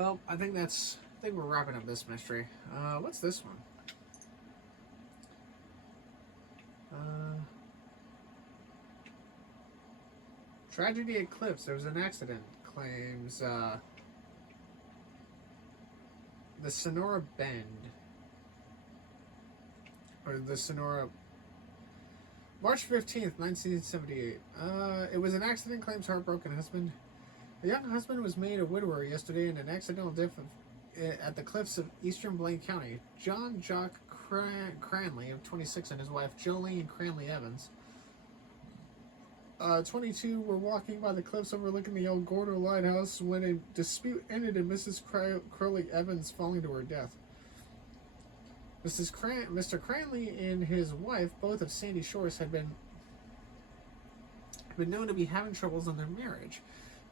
Well, I think we're wrapping up this mystery. What's this one? Tragedy at Cliffs. There was an accident. Claims the Sonora Bend. Or the Sonora. March 15th, 1978. It was an accident, claims heartbroken husband. The young husband was made a widower yesterday in an accidental death at the cliffs of eastern Blaine County. John Jock Cranley, of 26, and his wife, Jolene Cranley Evans, 22, were walking by the cliffs overlooking the old Gordo Lighthouse when a dispute ended in Mrs. Crowley Evans falling to her death. Mr. Cranley and his wife, both of Sandy Shores, had been known to be having troubles in their marriage.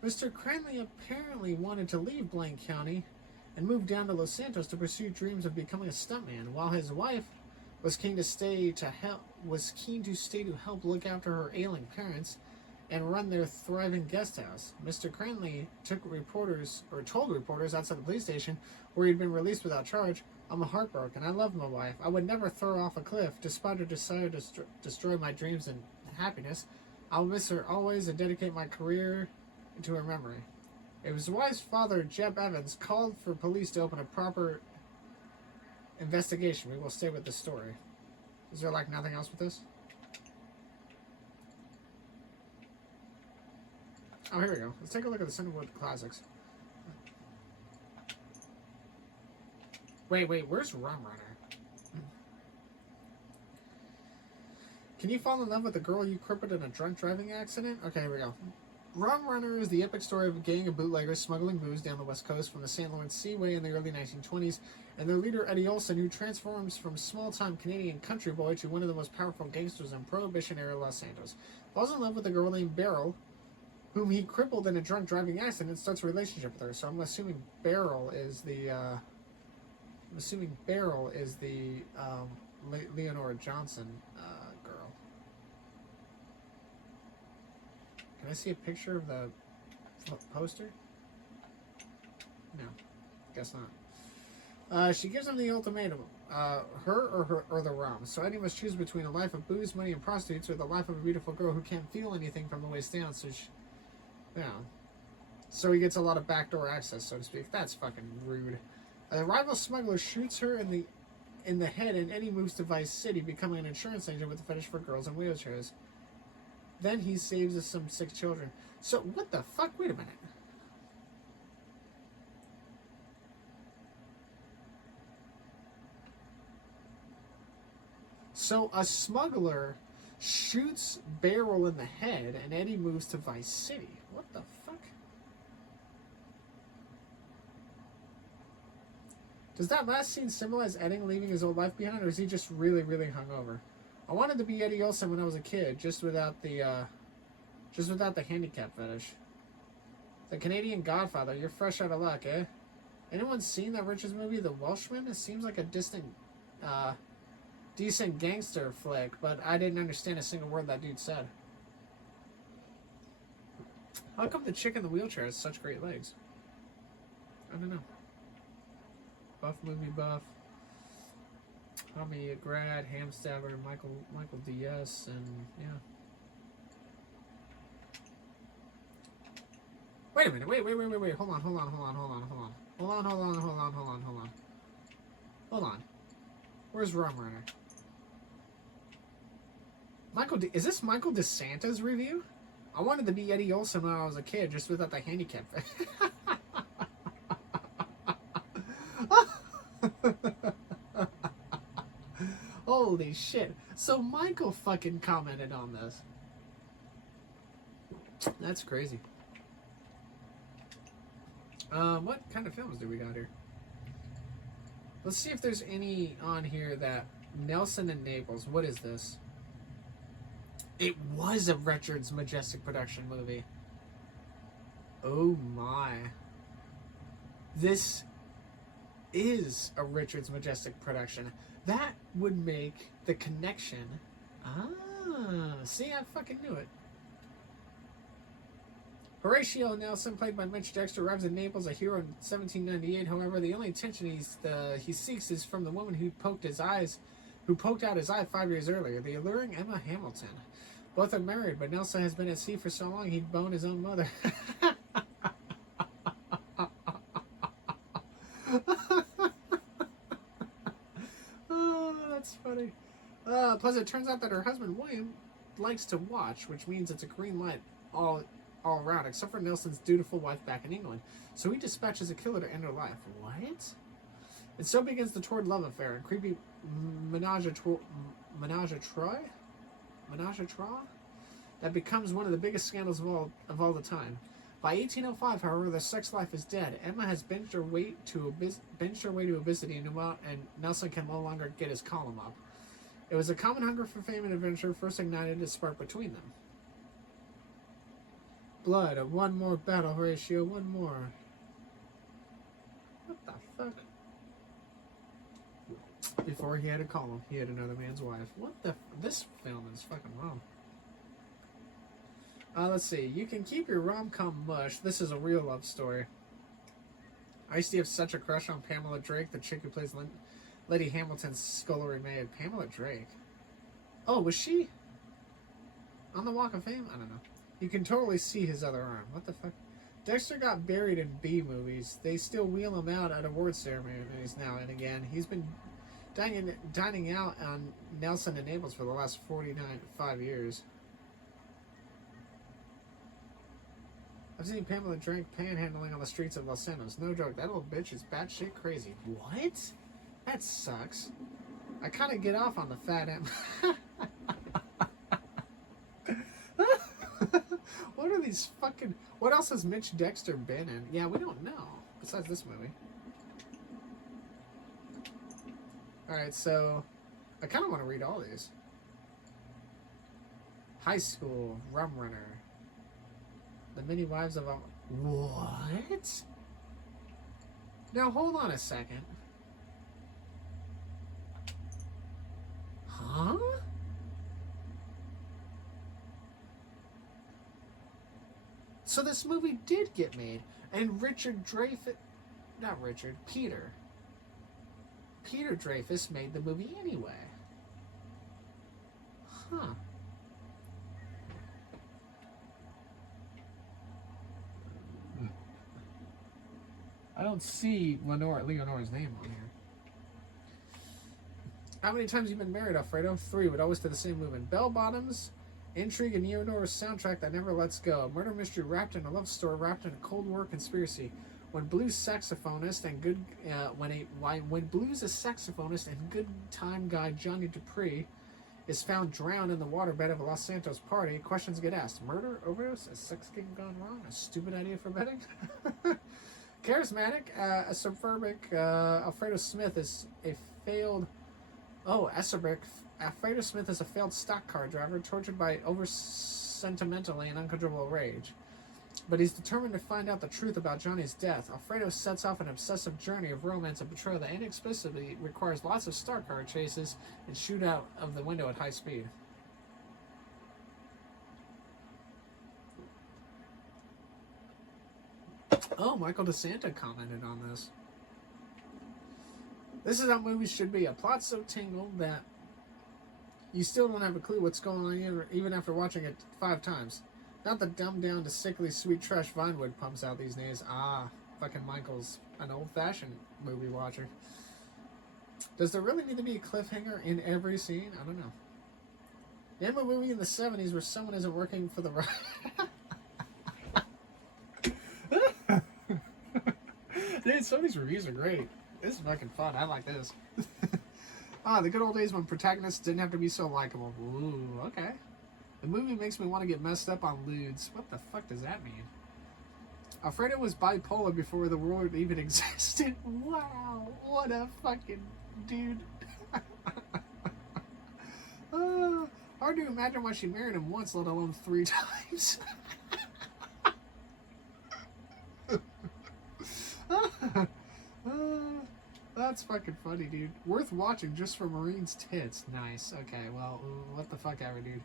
Mr. Cranley apparently wanted to leave Blaine County and move down to Los Santos to pursue dreams of becoming a stuntman, while his wife was keen to stay to help look after her ailing parents and run their thriving guest house. Mr. Cranley told reporters outside the police station, where he'd been released without charge, "I'm heartbroken. I love my wife. I would never throw her off a cliff, despite her desire to destroy my dreams and happiness. I'll miss her always and dedicate my career to her memory." His wife's father, Jeb Evans, called for police to open a proper investigation. We will stay with the story. Is there like nothing else with this? Oh, here we go. Let's take a look at the Cinewood Classics. Wait, where's Rum Runner? Can you fall in love with the girl you crippled in a drunk driving accident? Okay, here we go. Rum Runner is the epic story of a gang of bootleggers smuggling booze down the west coast from the St. Lawrence Seaway in the early 1920s, and their leader Eddie Olson, who transforms from small-time Canadian country boy to one of the most powerful gangsters in Prohibition-era Los Santos, falls in love with a girl named Beryl, whom he crippled in a drunk driving accident, and starts a relationship with her. So I'm assuming Beryl is the Leonora Johnson girl. Can I see a picture of the poster? No, guess not. She gives him the ultimatum: her or the rum. So Eddie must choose between a life of booze, money, and prostitutes, or the life of a beautiful girl who can't feel anything from the waist down. So he gets a lot of backdoor access, so to speak. That's fucking rude. A rival smuggler shoots her in the head, and Eddie moves to Vice City, becoming an insurance agent with a fetish for girls in wheelchairs. Then he saves some sick children. So, what the fuck? Wait a minute. So, a smuggler shoots Beryl in the head, and Eddie moves to Vice City. What the fuck? Does that last scene symbolize Eddie leaving his old life behind, or is he just really, really hungover? I wanted to be Eddie Olson when I was a kid, just without the handicap fetish. The Canadian Godfather, you're fresh out of luck, eh? Anyone seen that Richards movie, The Welshman? It seems like a decent gangster flick, but I didn't understand a single word that dude said. How come the chick in the wheelchair has such great legs? I don't know. Buff movie buff. Tommy Grad, Hamstabber, Michael D.S., and yeah. Wait a minute, wait. Hold on. Hold on. Where's Rum Runner? Is this Michael DeSanta's review? I wanted to be Eddie Olson when I was a kid, just without the handicap. Holy shit. So Michael fucking commented on this. That's crazy. What kind of films do we got here? Let's see if there's any on here that... Nelson and Naples. What is this? It was a Richards Majestic production movie. Oh my. This is a Richards Majestic production. That would make the connection. Ah, see, I fucking knew it. Horatio Nelson, played by Mitch Dexter, arrives in Naples, a hero in 1798. However, the only attention he seeks is from the woman who poked out his eye 5 years earlier, the alluring Emma Hamilton. Both are married, but Nelson has been at sea for so long he'd bone his own mother. Oh, that's funny. Plus, it turns out that her husband William likes to watch, which means it's a green light all around, except for Nelson's dutiful wife back in England. So he dispatches a killer to end her life. What? And so begins the torrid love affair and creepy menage a trois that becomes one of the biggest scandals of all the time. By 1805, however, their sex life is dead. Emma has binged her way to obesity, and Nelson can no longer get his column up. It was a common hunger for fame and adventure first ignited a spark between them. Blood, one more battle, Horatio, one more. What the fuck? Before he had a column, he had another man's wife. What the? This film is fucking wrong. Let's see. You can keep your rom-com mush. This is a real love story. I used to have such a crush on Pamela Drake, the chick who plays Lady Hamilton's scullery maid. Pamela Drake. Oh, was she on the Walk of Fame? I don't know. You can totally see his other arm. What the fuck? Dexter got buried in B movies. They still wheel him out at award ceremonies now and again. He's been dining out on Nelson and Naples for the last 5 years. I've seen Pamela Drake panhandling on the streets of Los Angeles. No joke, that little bitch is batshit crazy. What? That sucks. I kind of get off on the fat end. What are these fucking... What else has Mitch Dexter been in? Yeah, we don't know. Besides this movie. Alright, so... I kind of want to read all these. High School, Rum Runner. The Many Wives of... What? Now, hold on a second. Huh? So this movie did get made. And Peter Dreyfuss made the movie anyway. Huh. I don't see Leonora's name on here. How many times have you been married, Alfredo? 3, but always to the same woman. Bell bottoms, intrigue, and Leonora's soundtrack that never lets go. A murder mystery wrapped in a love story, wrapped in a Cold War conspiracy. When blues saxophonist and good time guy Johnny Dupree is found drowned in the waterbed of a Los Santos party, questions get asked: murder, overdose, a sex game gone wrong, a stupid idea for betting. Charismatic, acerbic, Alfredo Smith is a failed. Alfredo Smith is a failed stock car driver, tortured by over-sentimentally and uncontrollable rage. But he's determined to find out the truth about Johnny's death. Alfredo sets off an obsessive journey of romance and betrayal that inexplicably requires lots of stock car chases and shoot out of the window at high speed. Oh, Michael DeSanta commented on this. This is how movies should be. A plot so tangled that you still don't have a clue what's going on even after watching it 5 times. Not the dumbed down to sickly sweet trash Vinewood pumps out these days. Fucking Michael's an old-fashioned movie watcher. Does there really need to be a cliffhanger in every scene? I don't know. Name a movie in the 70s where someone isn't working for the right... Dude, some of these reviews are great. This is fucking fun. I like this. The good old days when protagonists didn't have to be so likable. Ooh, okay. The movie makes me want to get messed up on lewds. What the fuck does that mean? Alfredo was bipolar before the world even existed. Wow, what a fucking dude. Hard to imagine why she married him once, let alone 3 times. That's fucking funny, dude. Worth watching just for Marine's tits. Nice. Okay, well, what the fuck ever, dude.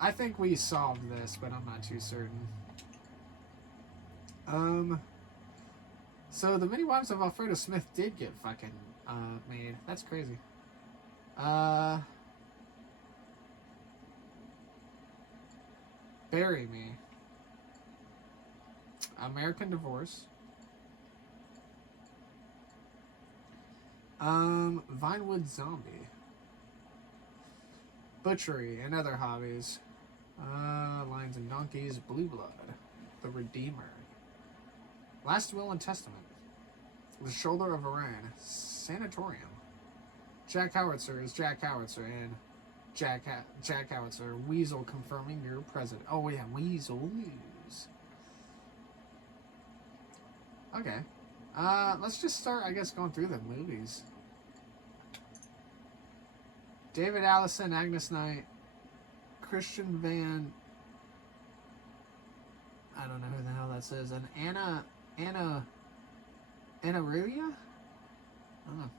I think we solved this, but I'm not too certain. So the Many Wives of Alfredo Smith did get fucking made. That's crazy. Bury Me. American Divorce. Vinewood Zombie. Butchery and Other Hobbies. Lions and Donkeys. Blue Blood. The Redeemer. Last Will and Testament. The Shoulder of Orion. Sanatorium. Jack Howitzer is Jack Howitzer, and Jack Howitzer. Weasel confirming your president. Oh yeah, Weasel News. Okay. Let's just start, I guess, going through the movies. David Allison, Agnes Knight, Christian Van... I don't know who the hell that says. And Anna Aurelia? I don't know.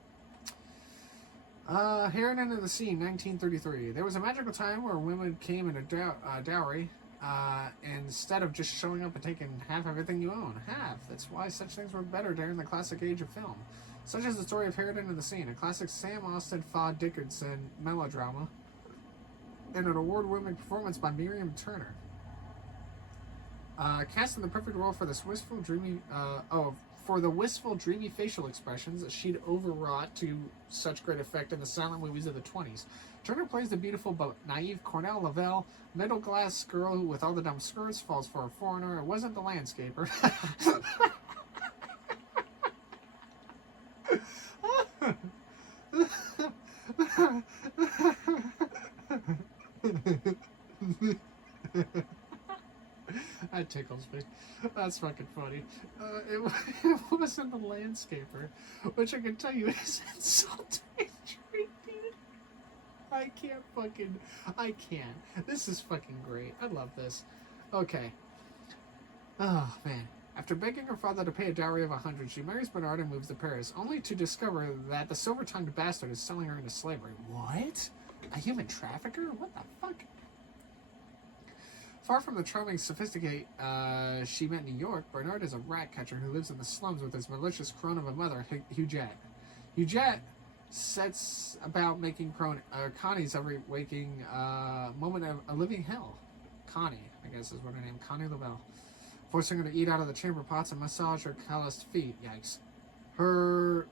Heron of the Sea, 1933. There was a magical time where women came in a dowry, instead of just showing up and taking half everything you own. Half. That's why such things were better during the classic age of film. Such as the story of Heron of the Sea, a classic Sam Austin Fod Dickinson melodrama, and an award-winning performance by Miriam Turner. Cast in the perfect role for this wistful, dreamy, wistful, dreamy facial expressions that she'd overwrought to such great effect in the silent movies of the 20s. Turner plays the beautiful but naive Cornell Lavelle, middle-class girl who, with all the dumb skirts, falls for a foreigner. It wasn't the landscaper. That tickles me. That's fucking funny. It wasn't the landscaper, which I can tell you is insulting. I can't. This is fucking great. I love this. Okay. Oh, man. After begging her father to pay a dowry of 100, she marries Bernard and moves to Paris, only to discover that the silver-tongued bastard is selling her into slavery. What? A human trafficker? What the fuck? Far from the charming sophisticate she met in New York, Bernard is a rat catcher who lives in the slums with his malicious crone of a mother, Huguette. Huguette sets about making Connie's every waking moment a living hell. Connie, I guess is what her name, Connie Lavelle. Forcing her to eat out of the chamber pots and massage her calloused feet. Yikes. Her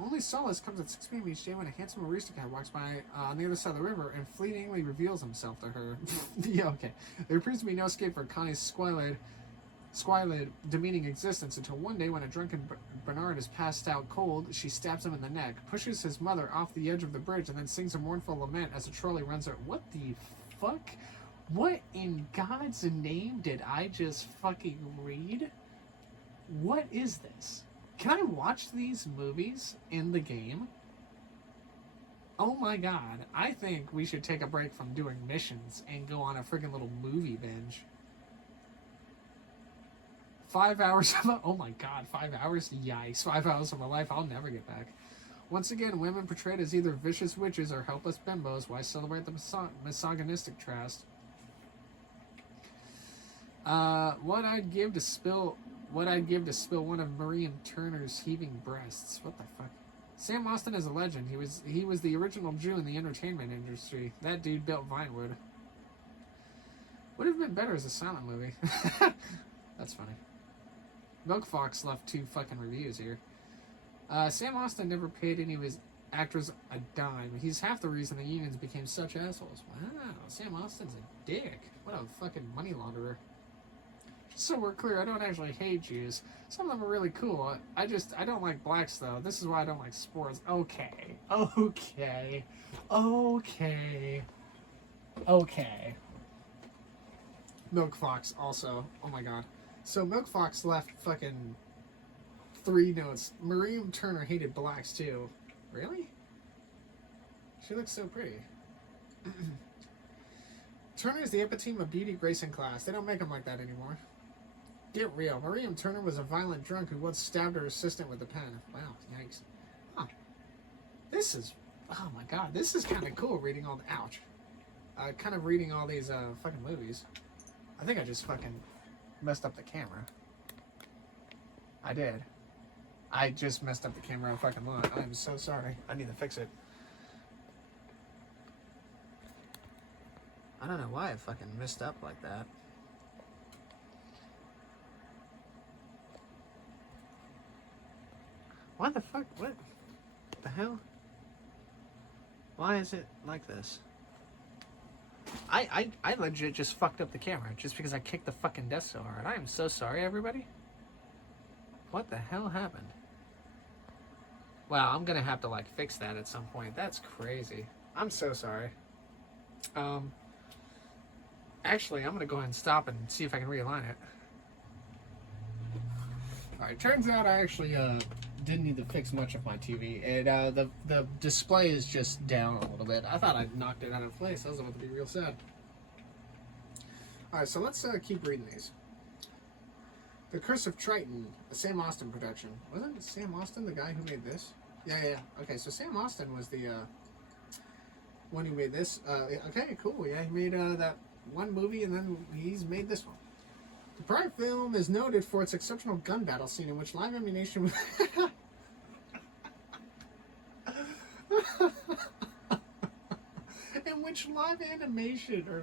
only solace comes at 6 p.m. each day when a handsome aristocrat walks by on the other side of the river and fleetingly reveals himself to her. Yeah, okay. There appears to be no escape for Connie's squalid, demeaning existence until one day when a drunken Bernard is passed out cold, she stabs him in the neck, pushes his mother off the edge of the bridge, and then sings a mournful lament as a trolley runs her. What the fuck? What in God's name did I just fucking read? What is this? Can I watch these movies in the game? Oh my god. I think we should take a break from doing missions and go on a freaking little movie binge. 5 hours of oh my god, 5 hours? Yikes. 5 hours of my life I'll never get back. Once again, women portrayed as either vicious witches or helpless bimbos. Why celebrate the misogynistic trast? What I'd give to spill one of Miriam Turner's heaving breasts. What the fuck? Sam Austin is a legend. He was the original Jew in the entertainment industry. That dude built Vinewood. Would have been better as a silent movie. That's funny. Milk Fox left 2 fucking reviews here. Sam Austin never paid any of his actors a dime. He's half the reason the unions became such assholes. Wow, Sam Austin's a dick. What a fucking money launderer. So we're clear, I don't actually hate Jews. Some of them are really cool. I don't like blacks, though. This is why I don't like sports. Okay. Milk Fox also. Oh my god. So Milk Fox left fucking 3 notes. Miriam Turner hated blacks, too. Really? She looks so pretty. Turner is the epitome of beauty, grace, and class. They don't make them like that anymore. Get real. Miriam Turner was a violent drunk who once stabbed her assistant with a pen. Wow, yikes. Huh. This is... Oh my god, this is kind of cool reading all the... Ouch. kind of reading all these fucking movies. I think I just fucking messed up the camera. I did. I just messed up the camera a fucking lot. I'm so sorry. I need to fix it. I don't know why I fucking messed up like that. Why the fuck? What the hell? Why is it like this? I legit just fucked up the camera just because I kicked the fucking desk so hard. I am so sorry, everybody. What the hell happened? Wow, I'm gonna have to like fix that at some point. That's crazy. I'm so sorry. Actually, I'm gonna go ahead and stop and see if I can realign it. Alright, turns out I actually didn't need to fix much of my TV. The display is just down a little bit. I thought I knocked it out of place. I was about to be real sad. Alright, so let's keep reading these. The Curse of Triton, a Sam Austin production. Wasn't Sam Austin the guy who made this? Yeah. Okay, so Sam Austin was the one who made this. Okay, cool. Yeah, he made that one movie, and then he's made this one. The prior film is noted for its exceptional gun battle scene in which live ammunition was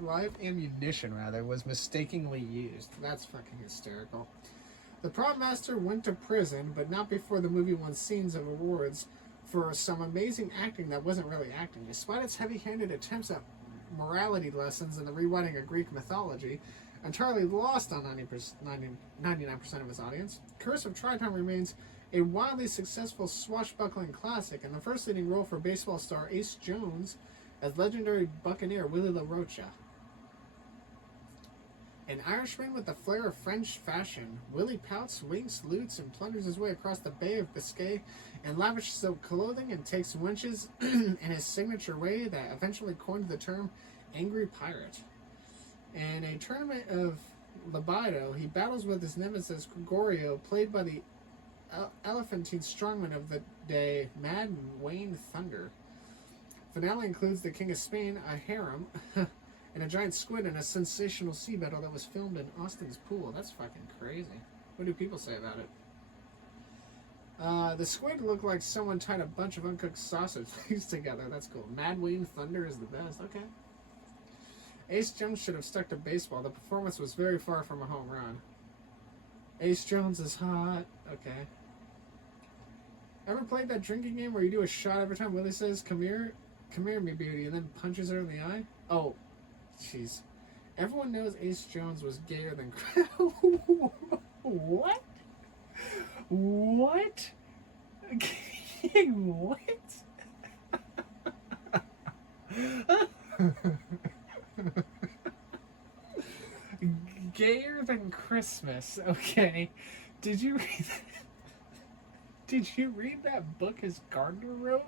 live ammunition was mistakenly used. That's fucking hysterical. The prop master went to prison, but not before the movie won scenes of awards for some amazing acting that wasn't really acting. Despite its heavy-handed attempts at morality lessons and the rewriting of Greek mythology, entirely lost on 99% of its audience, Curse of Triton remains a wildly successful swashbuckling classic, and the first leading role for baseball star Ace Jones as legendary buccaneer Willie LaRocha. An Irishman with the flair of French fashion, Willie pouts, winks, loots, and plunders his way across the Bay of Biscay in lavish silk clothing and takes wenches in his signature way that eventually coined the term angry pirate. In a tournament of libido, he battles with his nemesis Gregorio, played by the elephantine strongman of the day, Mad Wayne Thunder. Finale includes the King of Spain, a harem, and a giant squid in a sensational sea battle that was filmed in Austin's pool. That's fucking crazy. What do people say about it? The squid looked like someone tied a bunch of uncooked sausage things together. That's cool. Mad Wayne Thunder is the best. Okay. Ace Jones should have stuck to baseball. The performance was very far from a home run. Ace Jones is hot. Okay. Ever played that drinking game where you do a shot every time Willie says, "Come here, me beauty," and then punches her in the eye? Oh, jeez. Everyone knows Ace Jones was gayer than... What? What? What? Gayer than Christmas. Okay. Did you read that? Did you read that book his gardener wrote?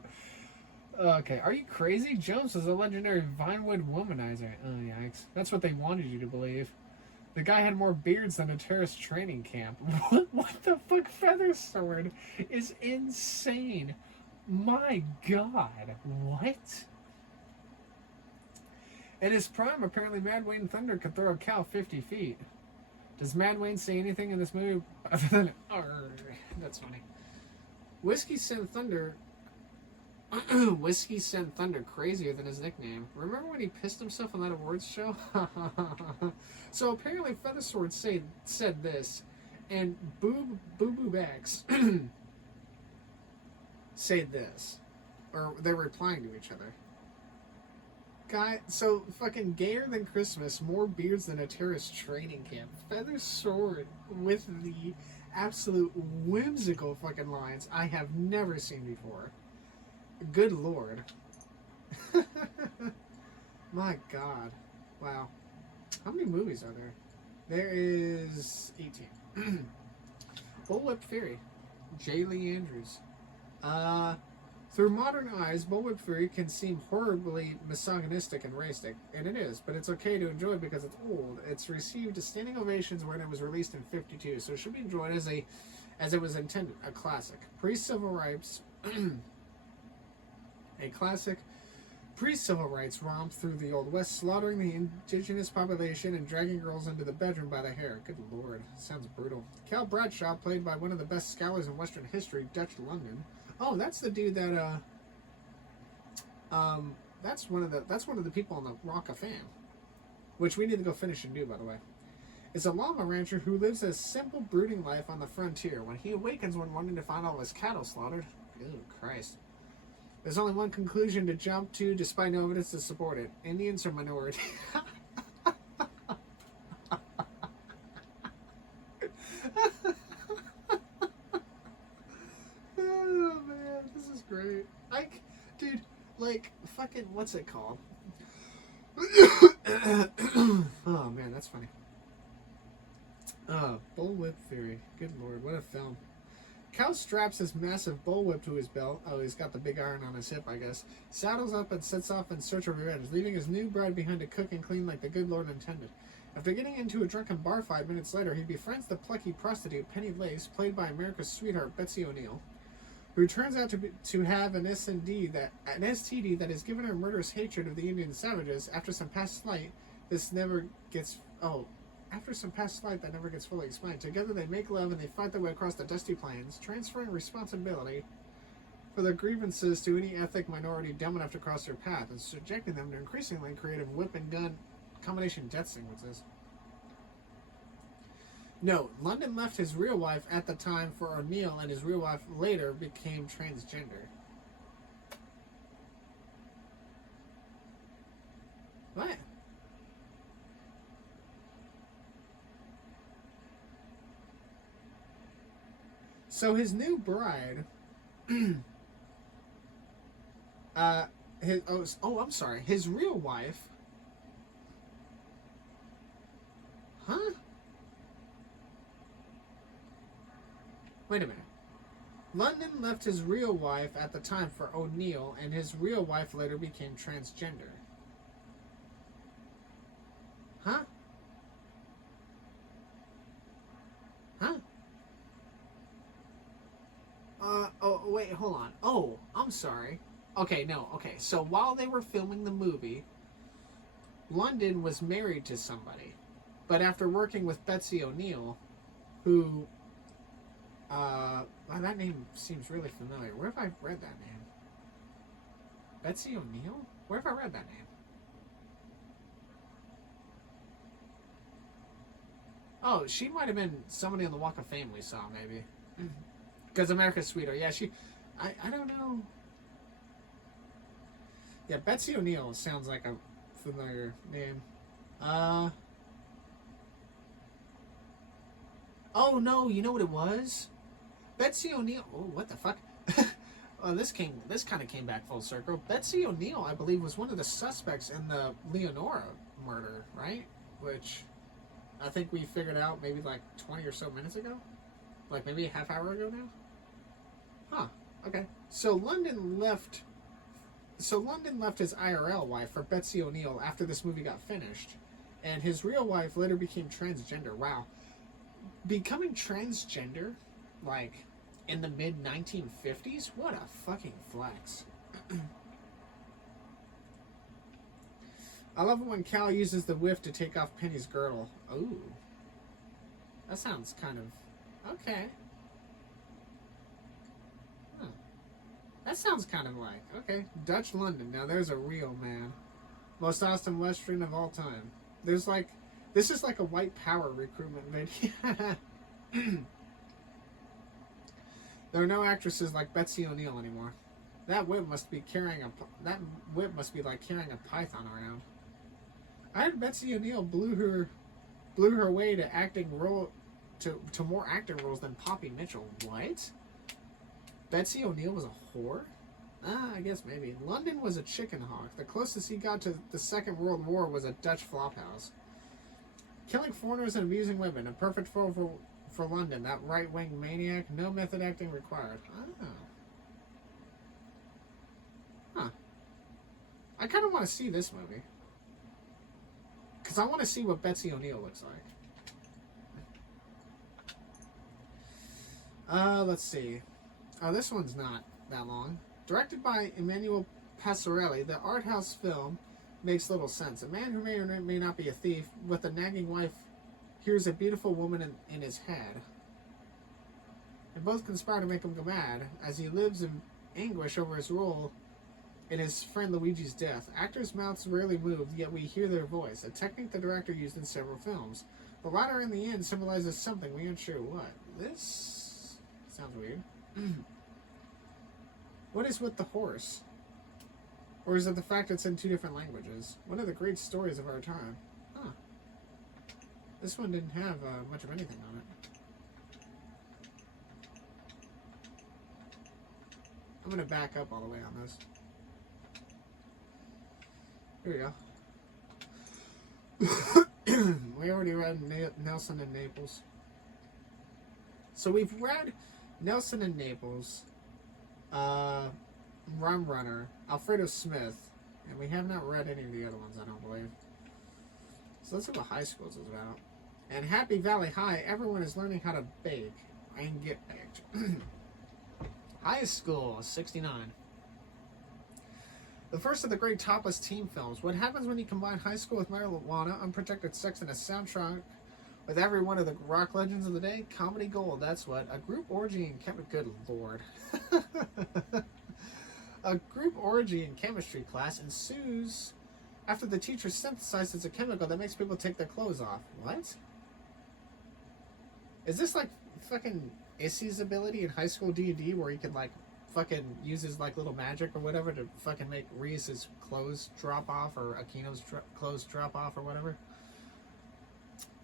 Okay, are you crazy? Jones was a legendary Vinewood womanizer. Oh, yikes. That's what they wanted you to believe. The guy had more beards than a terrorist training camp. What the fuck? Feathersword is insane. My God. What? In his prime, apparently Mad Wayne Thunder could throw a cow 50 feet. Does Mad Wayne say anything in this movie other than "Arr"? That's funny. Whiskey sent Thunder crazier than his nickname. Remember when he pissed himself on that awards show? So apparently Feathersword said this, and Boo Boo Bags said this. Or they're replying to each other. Guy, so fucking gayer than Christmas, more beards than a terrorist training camp. Feathersword with the absolute whimsical fucking lines I have never seen before. Good Lord. My God. Wow. How many movies are there? There is 18. Bullwhip Fury. J. Lee Andrews. Through modern eyes, Bullwhip Fury can seem horribly misogynistic and racistic, and it is, but it's okay to enjoy because it's old. It's received standing ovations when it was released in '52, so it should be enjoyed as it was intended, a classic. Pre-civil rights, a classic pre-civil rights romp through the Old West, slaughtering the indigenous population and dragging girls into the bedroom by the hair. Good lord, sounds brutal. Cal Bradshaw, played by one of the best scholars in Western history, Dutch London. Oh, that's the dude that that's one of the people on the Rock of Fame, which we need to go finish and do, by the way. Is a llama rancher who lives a simple brooding life on the frontier. When he awakens one morning to find all his cattle slaughtered, ew, Christ. There's only one conclusion to jump to, despite no evidence to support it. Indians are minority. Oh, man, this is great. Dude, fucking, what's it called? Oh, man, that's funny. Bullwhip Theory. Good lord, what a film. Cal straps his massive bullwhip to his belt. Oh, he's got the big iron on his hip, I guess. Saddles up and sets off in search of revenge, leaving his new bride behind to cook and clean like the good Lord intended. After getting into a drunken bar fight minutes later, he befriends the plucky prostitute Penny Lace, played by America's sweetheart Betsy O'Neill, who turns out to have an STD that has given her murderous hatred of the Indian savages. After some past flight that never gets fully explained. Together they make love and they fight their way across the dusty plains, transferring responsibility for their grievances to any ethnic minority dumb enough to cross their path, and subjecting them to increasingly creative whip and gun combination death sequences. No, London left his real wife at the time for O'Neill, and his real wife later became transgender. What? So his new bride, his real wife, huh? Wait a minute. London left his real wife at the time for O'Neill, and his real wife later became transgender. Huh? Huh? Oh, wait, hold on. Oh, I'm sorry. Okay, no, okay. So while they were filming the movie, London was married to somebody. But after working with Betsy O'Neill, who, well, that name seems really familiar. Where have I read that name? Betsy O'Neill? Where have I read that name? Oh, she might have been somebody on the Walk of Fame we saw, maybe. Because America's Sweetheart. Yeah, I don't know. Yeah, Betsy O'Neill sounds like a familiar name. Oh, no, you know what it was? Betsy O'Neill. Oh, what the fuck? This kind of came back full circle. Betsy O'Neill, I believe, was one of the suspects in the Leonora murder, right? Which I think we figured out maybe like 20 or so minutes ago. Like maybe a half hour ago now? Huh. Okay. So London left his IRL wife for Betsy O'Neill after this movie got finished. And his real wife later became transgender. Wow. Becoming transgender, like, in the mid-1950s? What a fucking flex. I love it when Cal uses the whiff to take off Penny's girdle. Ooh. That sounds kind of... okay. Huh. That sounds kind of like... okay. Dutch London. Now there's a real man. Most awesome Western of all time. There's like... this is like a white power recruitment video. There are no actresses like Betsy O'Neill anymore. That whip must be like carrying a python around. I heard Betsy O'Neill blew her way to to more acting roles than Poppy Mitchell. What? Betsy O'Neill was a whore? I guess maybe. London was a chicken hawk. The closest he got to the Second World War was a Dutch flophouse. Killing foreigners and abusing women. A perfect role for London. That right-wing maniac. No method acting required. Oh. Huh. I kind of want to see this movie. Because I want to see what Betsy O'Neill looks like. Let's see. Oh, this one's not that long. Directed by Emmanuel Passarelli, the art house film makes little sense. A man who may or may not be a thief with a nagging wife hears a beautiful woman in his head. And both conspire to make him go mad as he lives in anguish over his role in his friend Luigi's death. Actors' mouths rarely move, yet we hear their voice, a technique the director used in several films. The latter in the end symbolizes something, we aren't sure what. This sounds weird. What is with the horse? Or is it the fact it's in 2 different languages? One of the great stories of our time. Huh. This one didn't have much of anything on it. I'm going to back up all the way on this. Here we go. We already read Nelson and Naples. So we've read Nelson and Naples, Rum Runner, Alfredo Smith, and we have not read any of the other ones, I don't believe. So let's see what high schools is about. And Happy Valley High, everyone is learning how to bake and get baked. High School, 69. The first of the great topless teen films. What happens when you combine high school with marijuana, unprotected sex, and a soundtrack with every one of the rock legends of the day? Comedy gold, that's what. A group orgy in good lord. A group orgy in chemistry class ensues after the teacher synthesizes a chemical that makes people take their clothes off. What? Is this like fucking Issy's ability in high school D&D where he can like fucking uses like little magic or whatever to fucking make Reese's clothes drop off or Aquino's clothes drop off or whatever?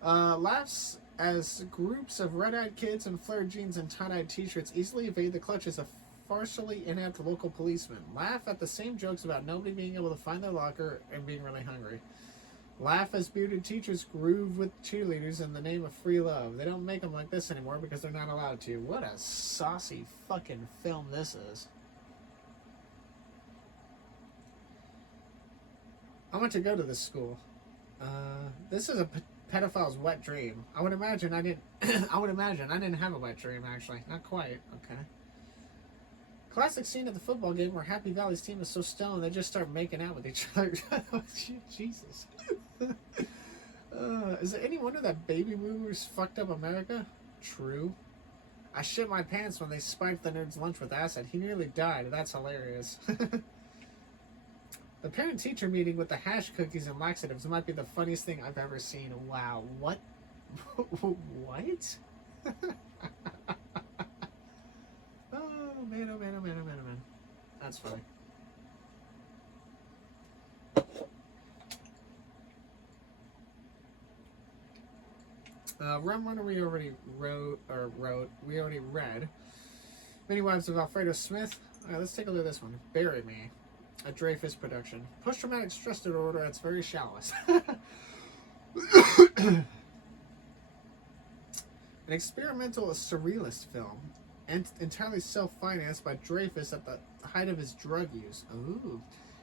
Laughs as groups of red-eyed kids in flared jeans and tie-dyed t-shirts easily evade the clutches of farcically inept local policemen. Laugh at the same jokes about nobody being able to find their locker and being really hungry. Laugh as bearded teachers groove with cheerleaders in the name of free love. They don't make them like this anymore because they're not allowed to. What a saucy fucking film this is. I want to go to this school. This is a pedophile's wet dream. I would imagine I didn't have a wet dream, actually. Not quite. Okay. Classic scene at the football game where Happy Valley's team is so stoned they just start making out with each other. Jesus. Is it any wonder that baby boomers fucked up America? True. I shit my pants when they spiked the nerd's lunch with acid. He nearly died. That's hilarious. The parent-teacher meeting with the hash cookies and laxatives might be the funniest thing I've ever seen. Wow. What? What? Oh, man, oh, man, oh, man, oh, man, oh, man. That's funny. Rum Runner we already we already read. Many Wives of Alfredo Smith. Alright, let's take a look at this one. Bury Me. A Dreyfus production. Post-traumatic stress disorder at its very shallowest. An experimental surrealist film. And entirely self-financed by Dreyfus at the height of his drug use. Ooh.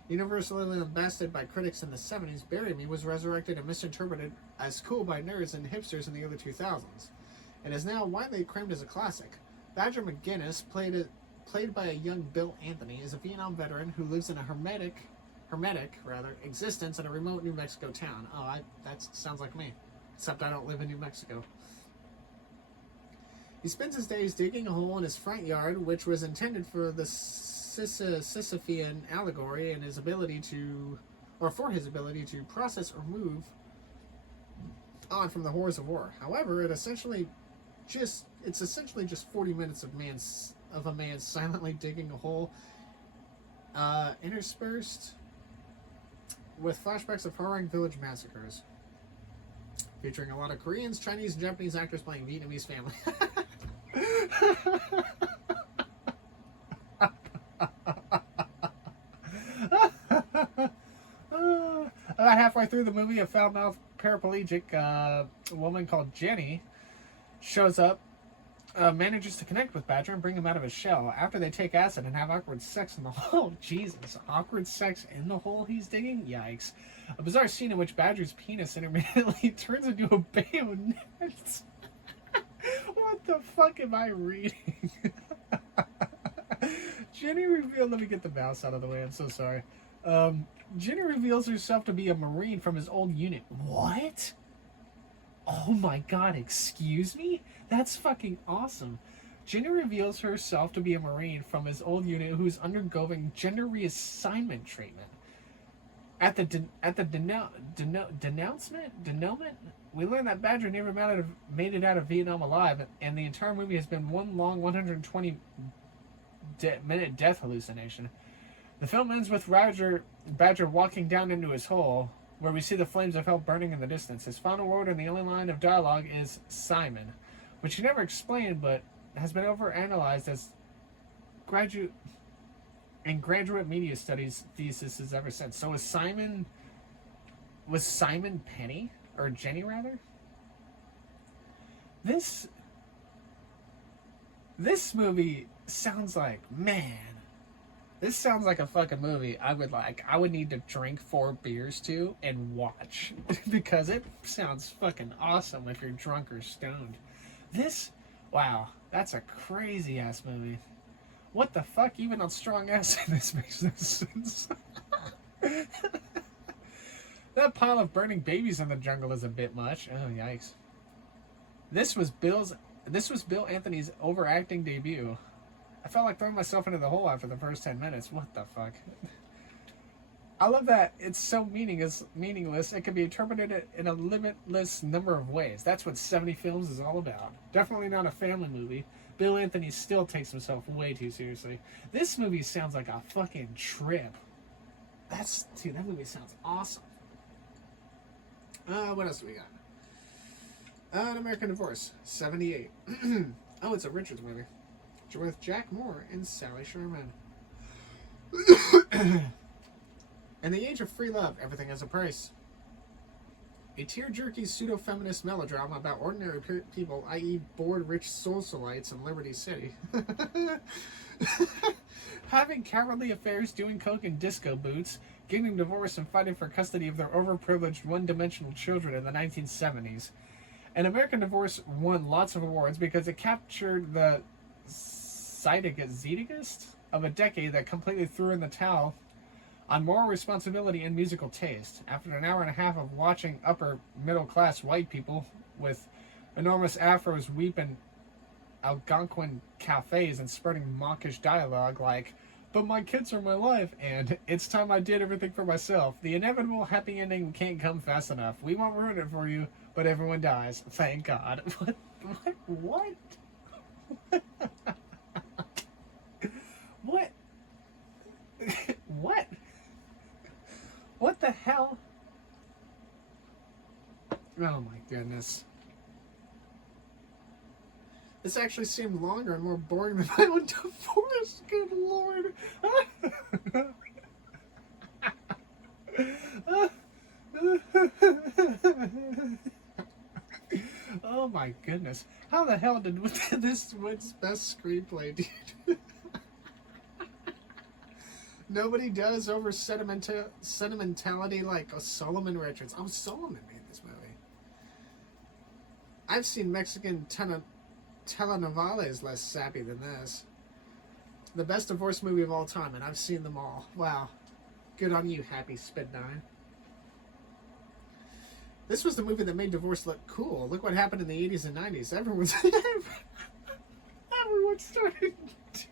Universally lambasted by critics in the 70s, Bury Me was resurrected and misinterpreted as cool by nerds and hipsters in the early 2000s. It is now widely acclaimed as a classic. Badger McGinnis, played by a young Bill Anthony, is a Vietnam veteran who lives in a hermetic existence in a remote New Mexico town. Oh, that sounds like me. Except I don't live in New Mexico. He spends his days digging a hole in his front yard, which was intended for the Sisyphean allegory and his ability to process or move on from the horrors of war. However, it's essentially just 40 minutes of a man silently digging a hole, interspersed with flashbacks of Corang village massacres, featuring a lot of Koreans, Chinese, and Japanese actors playing Vietnamese family. About halfway through the movie, a foul-mouthed paraplegic woman called Jenny shows up, manages to connect with Badger and bring him out of his shell. After they take acid and have awkward sex in the hole. Jesus, awkward sex in the hole he's digging? Yikes. A bizarre scene in which Badger's penis intermittently turns into a bayonet. What the fuck am I reading? Jenny revealed. Let me get the mouse out of the way. I'm so sorry. Jenny reveals herself to be a Marine from his old unit. What? Oh my god, excuse me? That's fucking awesome. Jenny reveals herself to be a Marine from his old unit who's undergoing gender reassignment treatment. At the denouement, we learn that Badger never made it out of Vietnam alive, and the entire movie has been one long 120-minute death hallucination. The film ends with Badger walking down into his hole, where we see the flames of hell burning in the distance. His final word and the only line of dialogue is Simon, which he never explained, but has been overanalyzed as graduate media studies theses ever since. So was Simon Penny? Or Jenny, rather? This movie sounds like, man, this sounds like a fucking movie I would need to drink 4 beers to and watch. Because it sounds fucking awesome if you're drunk or stoned. Wow, that's a crazy ass movie. What the fuck? Even on strong acid, this makes no sense. That pile of burning babies in the jungle is a bit much. Oh, yikes. This was Bill Anthony's overacting debut. I felt like throwing myself into the hole after the first 10 minutes. What the fuck? I love that it's so meaningless. It can be interpreted in a limitless number of ways. That's what 70 films is all about. Definitely not a family movie. Bill Anthony still takes himself way too seriously. This movie sounds like a fucking trip. Dude, that movie sounds awesome. What else do we got? An American Divorce, 78. Oh, it's a Richards movie. With Jack Moore and Sally Sherman. In the age of free love, everything has a price. A tear-jerky pseudo-feminist melodrama about ordinary people, i.e. bored rich socialites in Liberty City. Having cowardly affairs, doing coke in disco boots, getting divorced and fighting for custody of their overprivileged one-dimensional children in the 1970s. And American Divorce won lots of awards because it captured the zeitgeist of a decade that completely threw in the towel on moral responsibility and musical taste. After an hour and a half of watching upper-middle-class white people with enormous afros weep in Algonquin cafes and spurting mawkish dialogue like, "But my kids are my life," and "It's time I did everything for myself. The inevitable happy ending can't come fast enough. We won't ruin it for you, but everyone dies. Thank God." What? What? What? What the hell? Oh my goodness. This actually seemed longer and more boring than my own divorce. Good Lord. Oh my goodness. How the hell did this wins best screenplay, dude? Nobody does over sentimentality like Solomon Richards. Oh, Solomon made this movie. I've seen Mexican telenovelas less sappy than this. The best divorce movie of all time, and I've seen them all. Wow. Good on you, Happy Spit 9. This was the movie that made divorce look cool. Look what happened in the 80s and 90s. Everyone started doing it.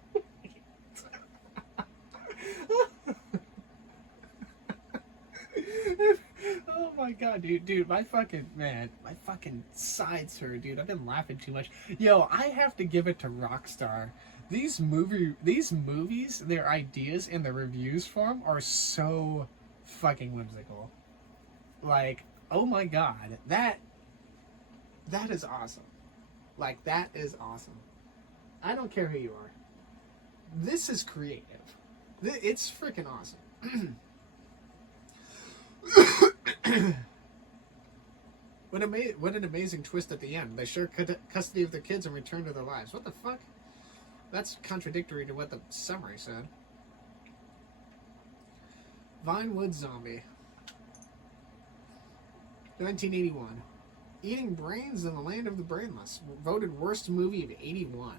Oh my god, dude, my fucking sides hurt, dude. I've been laughing too much. Yo, I have to give it to Rockstar. These movies, their ideas and the reviews for them are so fucking whimsical. Like, oh my god, that is awesome. Like, that is awesome. I don't care who you are. This is creative. It's freaking awesome. What an amazing twist at the end. They share custody of their kids and return to their lives. What the fuck? That's contradictory to what the summary said. Vinewood Zombie. 1981. Eating Brains in the Land of the Brainless. Voted worst movie of 81.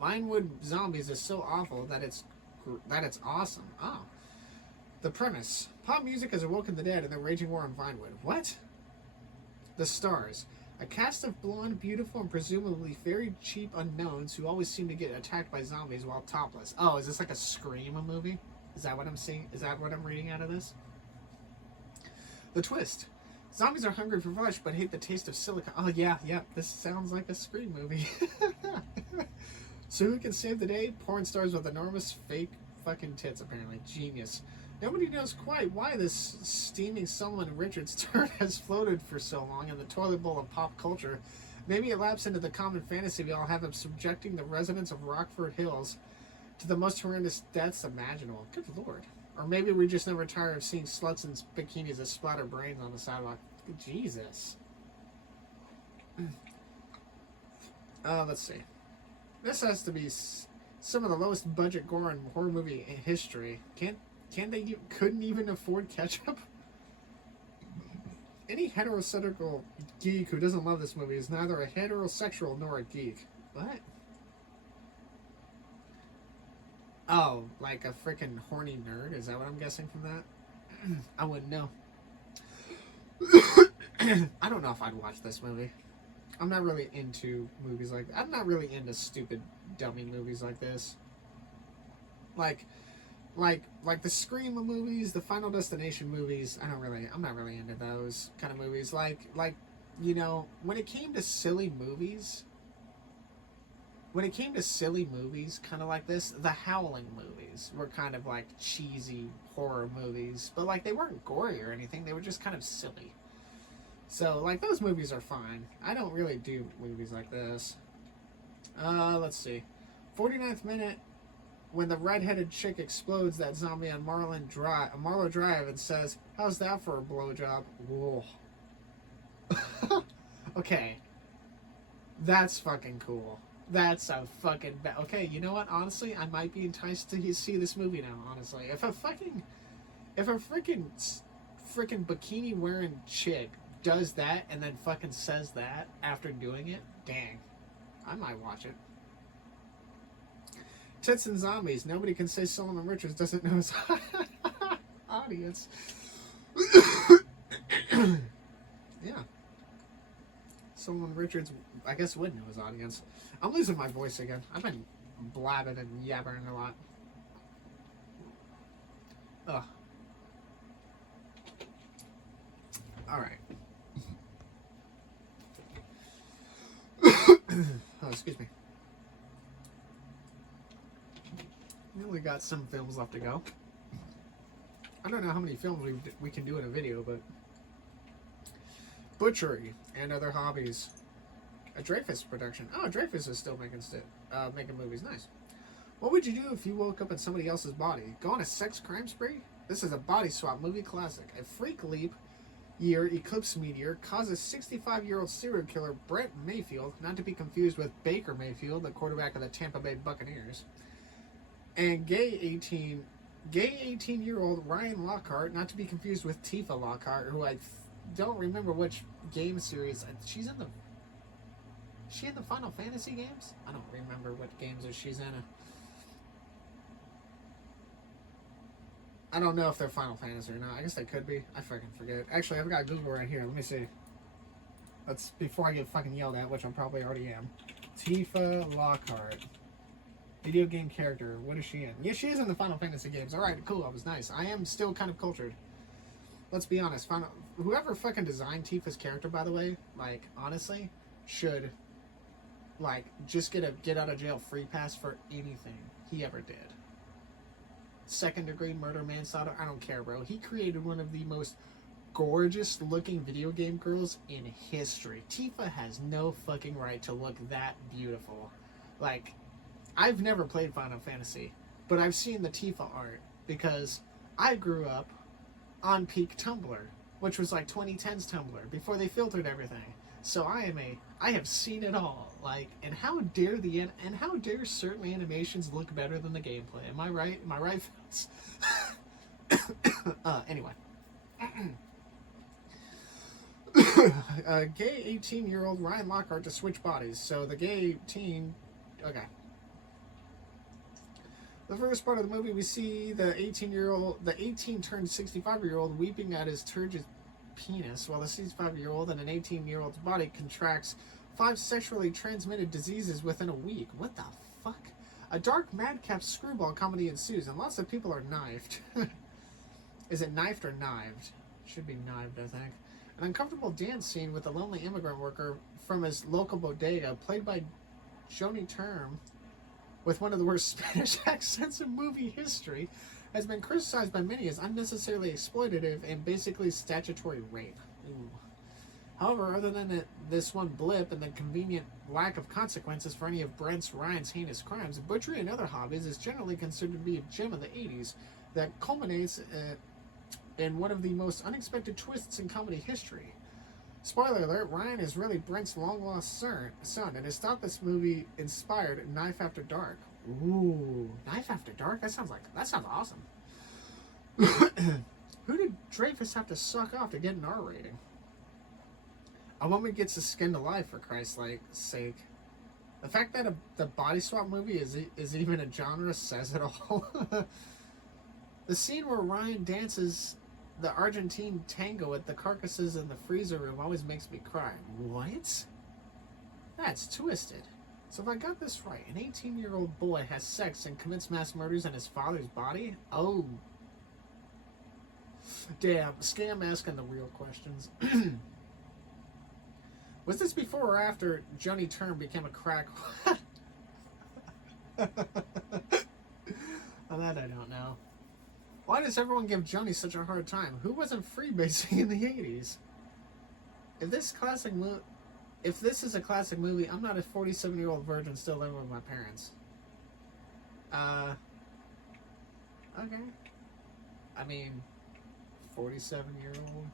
Vinewood Zombies is so awful that it's that it's awesome. Oh. The premise. Pop music has awoken the dead in the raging war on Vinewood. What? The stars. A cast of blonde, beautiful, and presumably very cheap unknowns who always seem to get attacked by zombies while topless. Oh, is this like a Scream movie? Is that what I'm seeing? Is that what I'm reading out of this? The twist. Zombies are hungry for flesh but hate the taste of silica. Oh, yeah. This sounds like a Scream movie. So who can save the day? Porn stars with enormous fake fucking tits, apparently. Genius. Nobody knows quite why this steaming Solomon Richards turd has floated for so long in the toilet bowl of pop culture. Maybe it laps into the common fantasy we all have of subjecting the residents of Rockford Hills to the most horrendous deaths imaginable. Good lord. Or maybe we just never tire of seeing sluts in bikinis that splatter brains on the sidewalk. Jesus. Let's see. This has to be some of the lowest budget gore in horror movie in history. Couldn't even afford ketchup? Any heterosexual geek who doesn't love this movie is neither a heterosexual nor a geek. What? Oh, like a freaking horny nerd? Is that what I'm guessing from that? I wouldn't know. I don't know if I'd watch this movie. I'm not really into movies like that. I'm not really into stupid, dummy movies like this. Like the Scream movies, the Final Destination movies. I'm not really into those kind of movies. Like you know, when it came to silly movies, kind of like this, the Howling movies were kind of like cheesy horror movies, but like they weren't gory or anything. They were just kind of silly. So like those movies are fine. I don't really do movies like this. Let's see. 49th minute. When the redheaded chick explodes that zombie on Marlow Drive and says, "How's that for a blowjob?" Whoa. Okay. That's fucking cool. That's a fucking... Okay, you know what? Honestly, I might be enticed to see this movie now, honestly. If a freaking bikini-wearing chick does that and then fucking says that after doing it, dang. I might watch it. Tits and zombies. Nobody can say Solomon Richards doesn't know his audience. Yeah. Solomon Richards, I guess, would know his audience. I'm losing my voice again. I've been blabbing and yabbering a lot. Ugh. Alright. Oh, excuse me. We only got some films left to go. I don't know how many films we can do in a video, but... Butchery and Other Hobbies. A Dreyfuss production. Oh, Dreyfuss is still making movies. Nice. What would you do if you woke up in somebody else's body? Go on a sex crime spree? This is a body swap movie classic. A freak leap year eclipse meteor causes 65-year-old serial killer Brett Mayfield, not to be confused with Baker Mayfield, the quarterback of the Tampa Bay Buccaneers, and gay 18-year-old Ryan Lockhart, not to be confused with Tifa Lockhart, who I don't remember which game series. She's in the Final Fantasy games? I don't remember what games she's in. I don't know if they're Final Fantasy or not. I guess they could be. I fucking forget. Actually, I've got Google right here. Let me see. That's before I get fucking yelled at, which I probably already am. Tifa Lockhart. Video game character. What is she in? Yeah, she is in the Final Fantasy games. Alright, cool. That was nice. I am still kind of cultured. Let's be honest. Whoever fucking designed Tifa's character, by the way, like, honestly, should, like, just get a get-out-of-jail free pass for anything he ever did. Second-degree murder, manslaughter, I don't care, bro. He created one of the most gorgeous-looking video game girls in history. Tifa has no fucking right to look that beautiful. Like, I've never played Final Fantasy, but I've seen the Tifa art because I grew up on peak Tumblr, which was like 2010's Tumblr, before they filtered everything. So I have seen it all. Like, and how dare certain animations look better than the gameplay? Am I right? Am I right, folks? Anyway. Gay 18-year-old Ryan Lockhart to switch bodies. So the gay teen... Okay. The first part of the movie, we see the 18 turned 65-year-old weeping at his turgid penis, while the 65-year-old and an 18-year-old's body contracts 5 sexually transmitted diseases within a week. What the fuck? A dark madcap screwball comedy ensues, and lots of people are knifed. Is it knifed or knived? Should be knived, I think. An uncomfortable dance scene with a lonely immigrant worker from his local bodega, played by Joni Term, with one of the worst Spanish accents in movie history, has been criticized by many as unnecessarily exploitative and basically statutory rape. Ooh. However, other than this one blip and the convenient lack of consequences for any of Ryan's heinous crimes, butchery and other hobbies is generally considered to be a gem of the 80s that culminates in one of the most unexpected twists in comedy history. Spoiler alert, Ryan is really Brent's long-lost son, and has thought this movie inspired Knife After Dark. Ooh, Knife After Dark? That sounds awesome. Who did Dreyfus have to suck off to get an R rating? A woman gets a skin to life, for Christ's sake. The fact that the body swap movie is even a genre says it all. The scene where Ryan dances the Argentine tango at the carcasses in the freezer room always makes me cry. What? That's twisted. So if I got this right, an 18-year-old boy has sex and commits mass murders in his father's body? Oh. Damn, scam asking the real questions. Was this before or after Joni Term became a crack? Well, that I don't know. Why does everyone give Joni such a hard time? Who wasn't freebasing in the 80s? If this is a classic movie, I'm not a 47-year-old virgin still living with my parents. Okay. I mean, 47-year-old.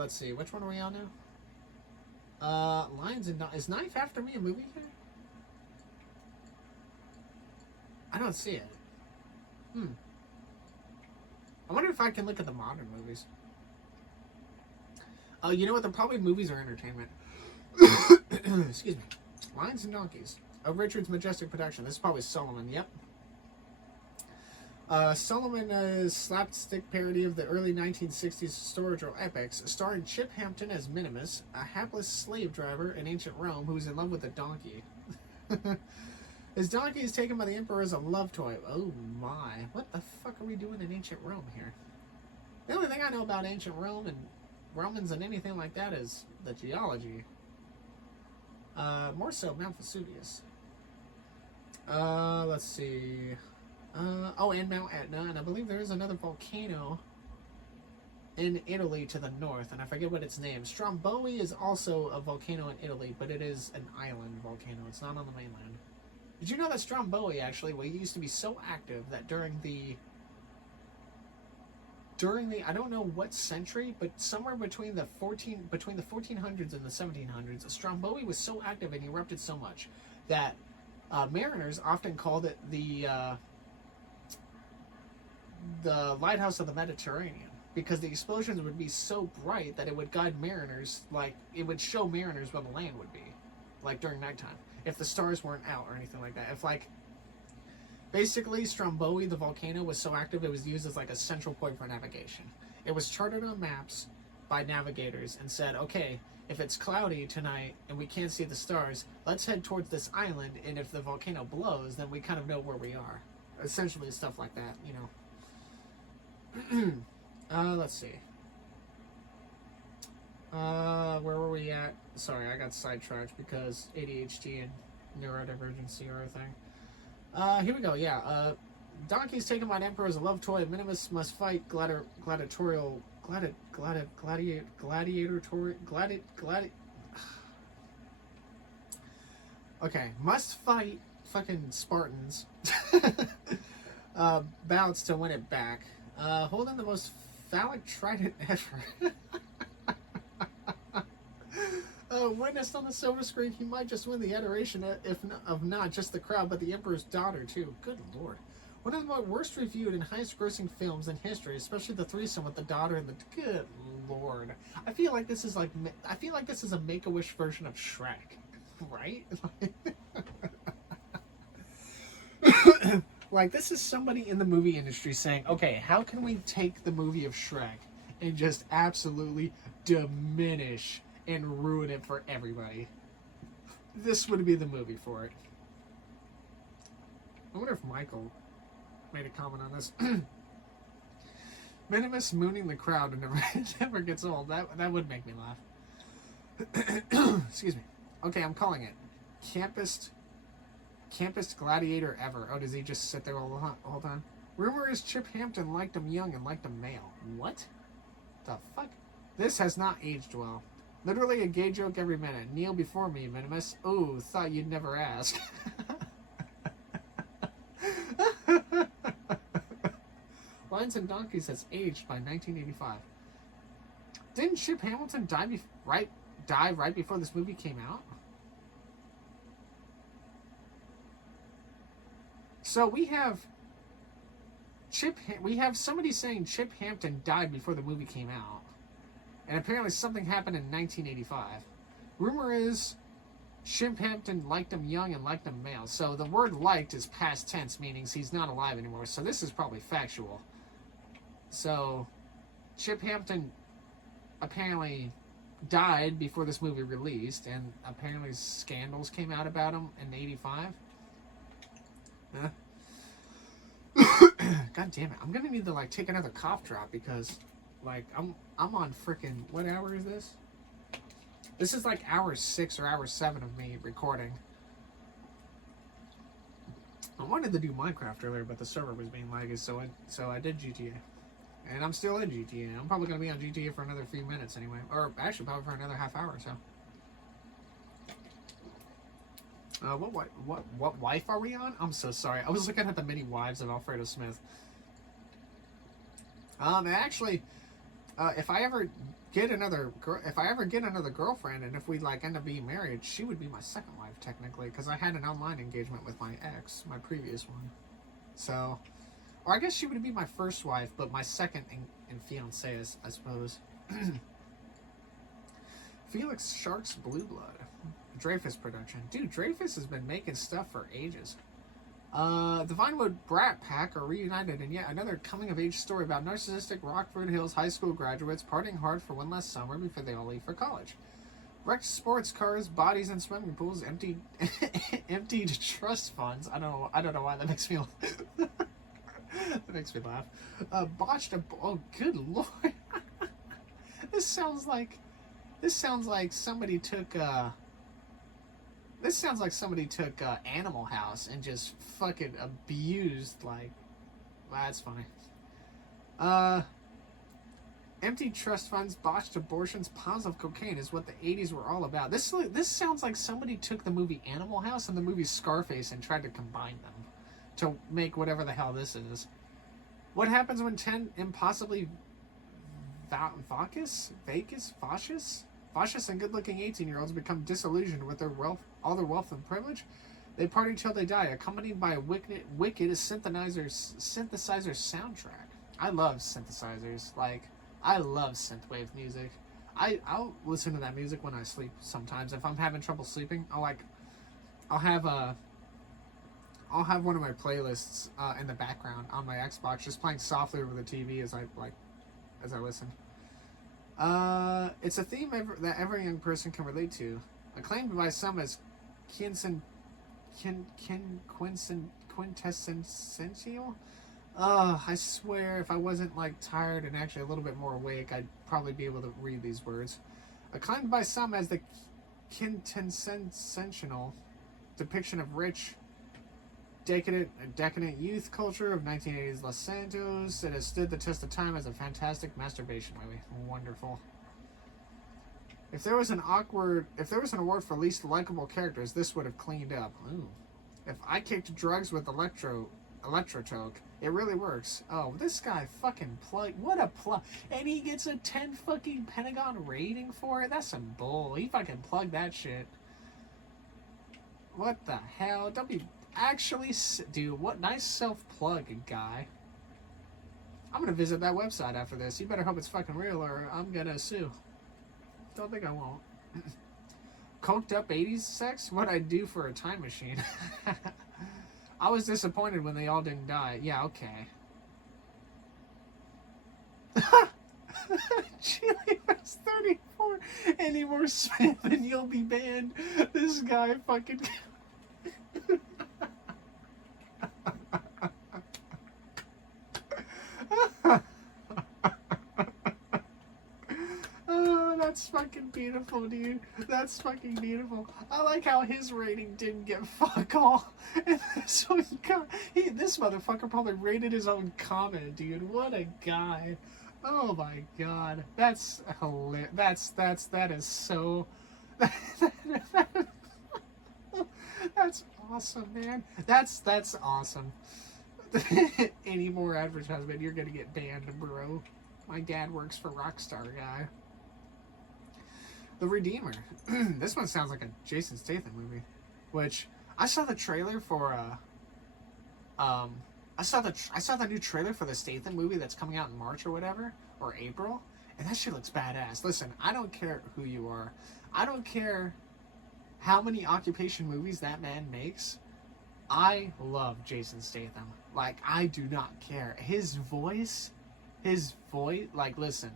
Let's see. Which one are we on now? Lions and is Knife After Me a movie here? I don't see it. I wonder if I can look at the modern movies. You know what? They're probably movies or entertainment. Excuse me. Lions and Donkeys. Of Richard's majestic production. This is probably Solomon. Yep. Solomon is slapstick parody of the early 1960s historical epics, starring Chip Hampton as Minimus, a hapless slave driver in ancient Rome who's in love with a donkey. His donkey is taken by the emperor as a love toy. Oh my. What the fuck are we doing in ancient Rome here? The only thing I know about ancient Rome and Romans and anything like that is the geology. More so Mount Vesuvius. Let's see. And Mount Etna, and I believe there is another volcano in Italy to the north, and I forget what its name. Stromboli is also a volcano in Italy, but it is an island volcano. It's not on the mainland. Did you know that Stromboli actually used to be so active that during the I don't know what century, but somewhere between the 1400s and the 1700s, Stromboli was so active and erupted so much that mariners often called it the lighthouse of the Mediterranean, because the explosions would be so bright that it would guide mariners, it would show mariners where the land would be, during nighttime, if the stars weren't out or anything like that. If basically Stromboli, the volcano, was so active it was used as a central point for navigation. It was charted on maps by navigators and said, okay, if it's cloudy tonight and we can't see the stars, let's head towards this island, and if the volcano blows, then we kind of know where we are. Essentially stuff like that, let's see. Where were we at? Sorry, I got sidetracked because ADHD and neurodivergency are a thing. Here we go, yeah. Donkey's taken by an emperor as a love toy. Minimus must fight must fight fucking Spartans bouts to win it back. Holding the most phallic trident ever. Witnessed on the silver screen, he might just win the adoration of not just the crowd, but the emperor's daughter, too. Good lord. One of the worst reviewed and highest grossing films in history, especially the threesome with the daughter and the... Good lord. I feel like this is a Make-A-Wish version of Shrek. Right? Like, this is somebody in the movie industry saying, okay, how can we take the movie of Shrek and just absolutely diminish and ruin it for everybody? This would be the movie for it. I wonder if Michael made a comment on this. Minimus mooning the crowd and never gets old. That would make me laugh. Excuse me. Okay, I'm calling it. Campest gladiator ever. Oh, does he just sit there all the whole time? Rumor is Chip Hampton liked him young and liked him male. What? The fuck? This has not aged well. Literally a gay joke every minute. Kneel before me, Minimus. Oh, thought you'd never ask. Lions and Donkeys has aged by 1985. Didn't Chip Hamilton die right before this movie came out? So we have somebody saying Chip Hampton died before the movie came out. And apparently something happened in 1985. Rumor is Chip Hampton liked him young and liked him male. So the word liked is past tense, meaning he's not alive anymore. So this is probably factual. So Chip Hampton apparently died before this movie released, and apparently scandals came out about him in 85. Huh? God damn it. I'm gonna need to like take another cough drop because like I'm on freaking, what hour is this? This is like hour 6 or hour 7 of me recording. I wanted to do Minecraft earlier, but the server was being laggy, so I did GTA. And I'm still in GTA. I'm probably gonna be on GTA for another few minutes anyway. Or actually probably for another half hour or so. What wife are we on? I'm so sorry. I was looking at the many wives of Alfredo Smith. Actually, if I ever get another girlfriend, and if we like end up being married, she would be my second wife technically, because I had an online engagement with my ex, my previous one. So, or I guess she would be my first wife, but my second and fiance, I suppose. Felix Shark's Blue Blood. Dreyfuss production. Dude, Dreyfuss has been making stuff for ages. The Vinewood Brat Pack are reunited in yet another coming-of-age story about narcissistic Rockford Hills high school graduates partying hard for one last summer before they all leave for college. Wrecked sports cars, bodies, and swimming pools, emptied trust funds. I don't know why that makes me laugh. That makes me laugh. Botched a... Oh, good lord. This sounds like somebody took... This sounds like somebody took Animal House and just fucking abused, like... Wow, that's funny. Empty trust funds, botched abortions, piles of cocaine is what the 80s were all about. This sounds like somebody took the movie Animal House and the movie Scarface and tried to combine them to make whatever the hell this is. What happens when 10 impossibly Fascist and good-looking 18-year-olds become disillusioned with their wealth, all their wealth and privilege? They party till they die, accompanied by a wicked synthesizer soundtrack. I love synthesizers. Like, I love synthwave music. I'll listen to that music when I sleep sometimes. If I'm having trouble sleeping, I'll have one of my playlists in the background on my Xbox, just playing softly over the TV as I listen. It's a theme that every young person can relate to. Acclaimed by some as quintessential. I swear, if I wasn't like tired and actually a little bit more awake, I'd probably be able to read these words. Acclaimed by some as the quintessential depiction of rich, decadent youth culture of 1980s Los Santos, it has stood the test of time as a fantastic masturbation movie. Wonderful. If there was an award for least likable characters, this would have cleaned up. Ooh. If I kicked drugs with Electrotoke, it really works. Oh, this guy fucking what a plug. And he gets a 10 fucking Pentagon rating for it? That's some bull. He fucking plugged that shit. What the hell? Don't be... Actually, dude, what nice self-plug, guy. I'm gonna visit that website after this. You better hope it's fucking real or I'm gonna sue. Don't think I won't. Coked up 80s sex? What I'd do for a time machine. I was disappointed when they all didn't die. Yeah, okay. Chile was 34. Any more spam and you'll be banned. This guy fucking... Oh, that's fucking beautiful, dude. That's fucking beautiful. I like how his rating didn't get fuck all. And this one got... this motherfucker probably rated his own comment, dude. What a guy. Oh my god. That's hilarious. That is so... That's awesome, man. That's awesome. Any more advertisement, you're gonna get banned, bro. My dad works for Rockstar Guy. The Redeemer. This one sounds like a Jason Statham movie. Which, I saw the trailer for, I saw the new trailer for the Statham movie that's coming out in March or whatever, or April, and that shit looks badass. Listen, I don't care who you are. I don't care how many occupation movies that man makes. I love Jason Statham. Like, I do not care. His voice, like, listen.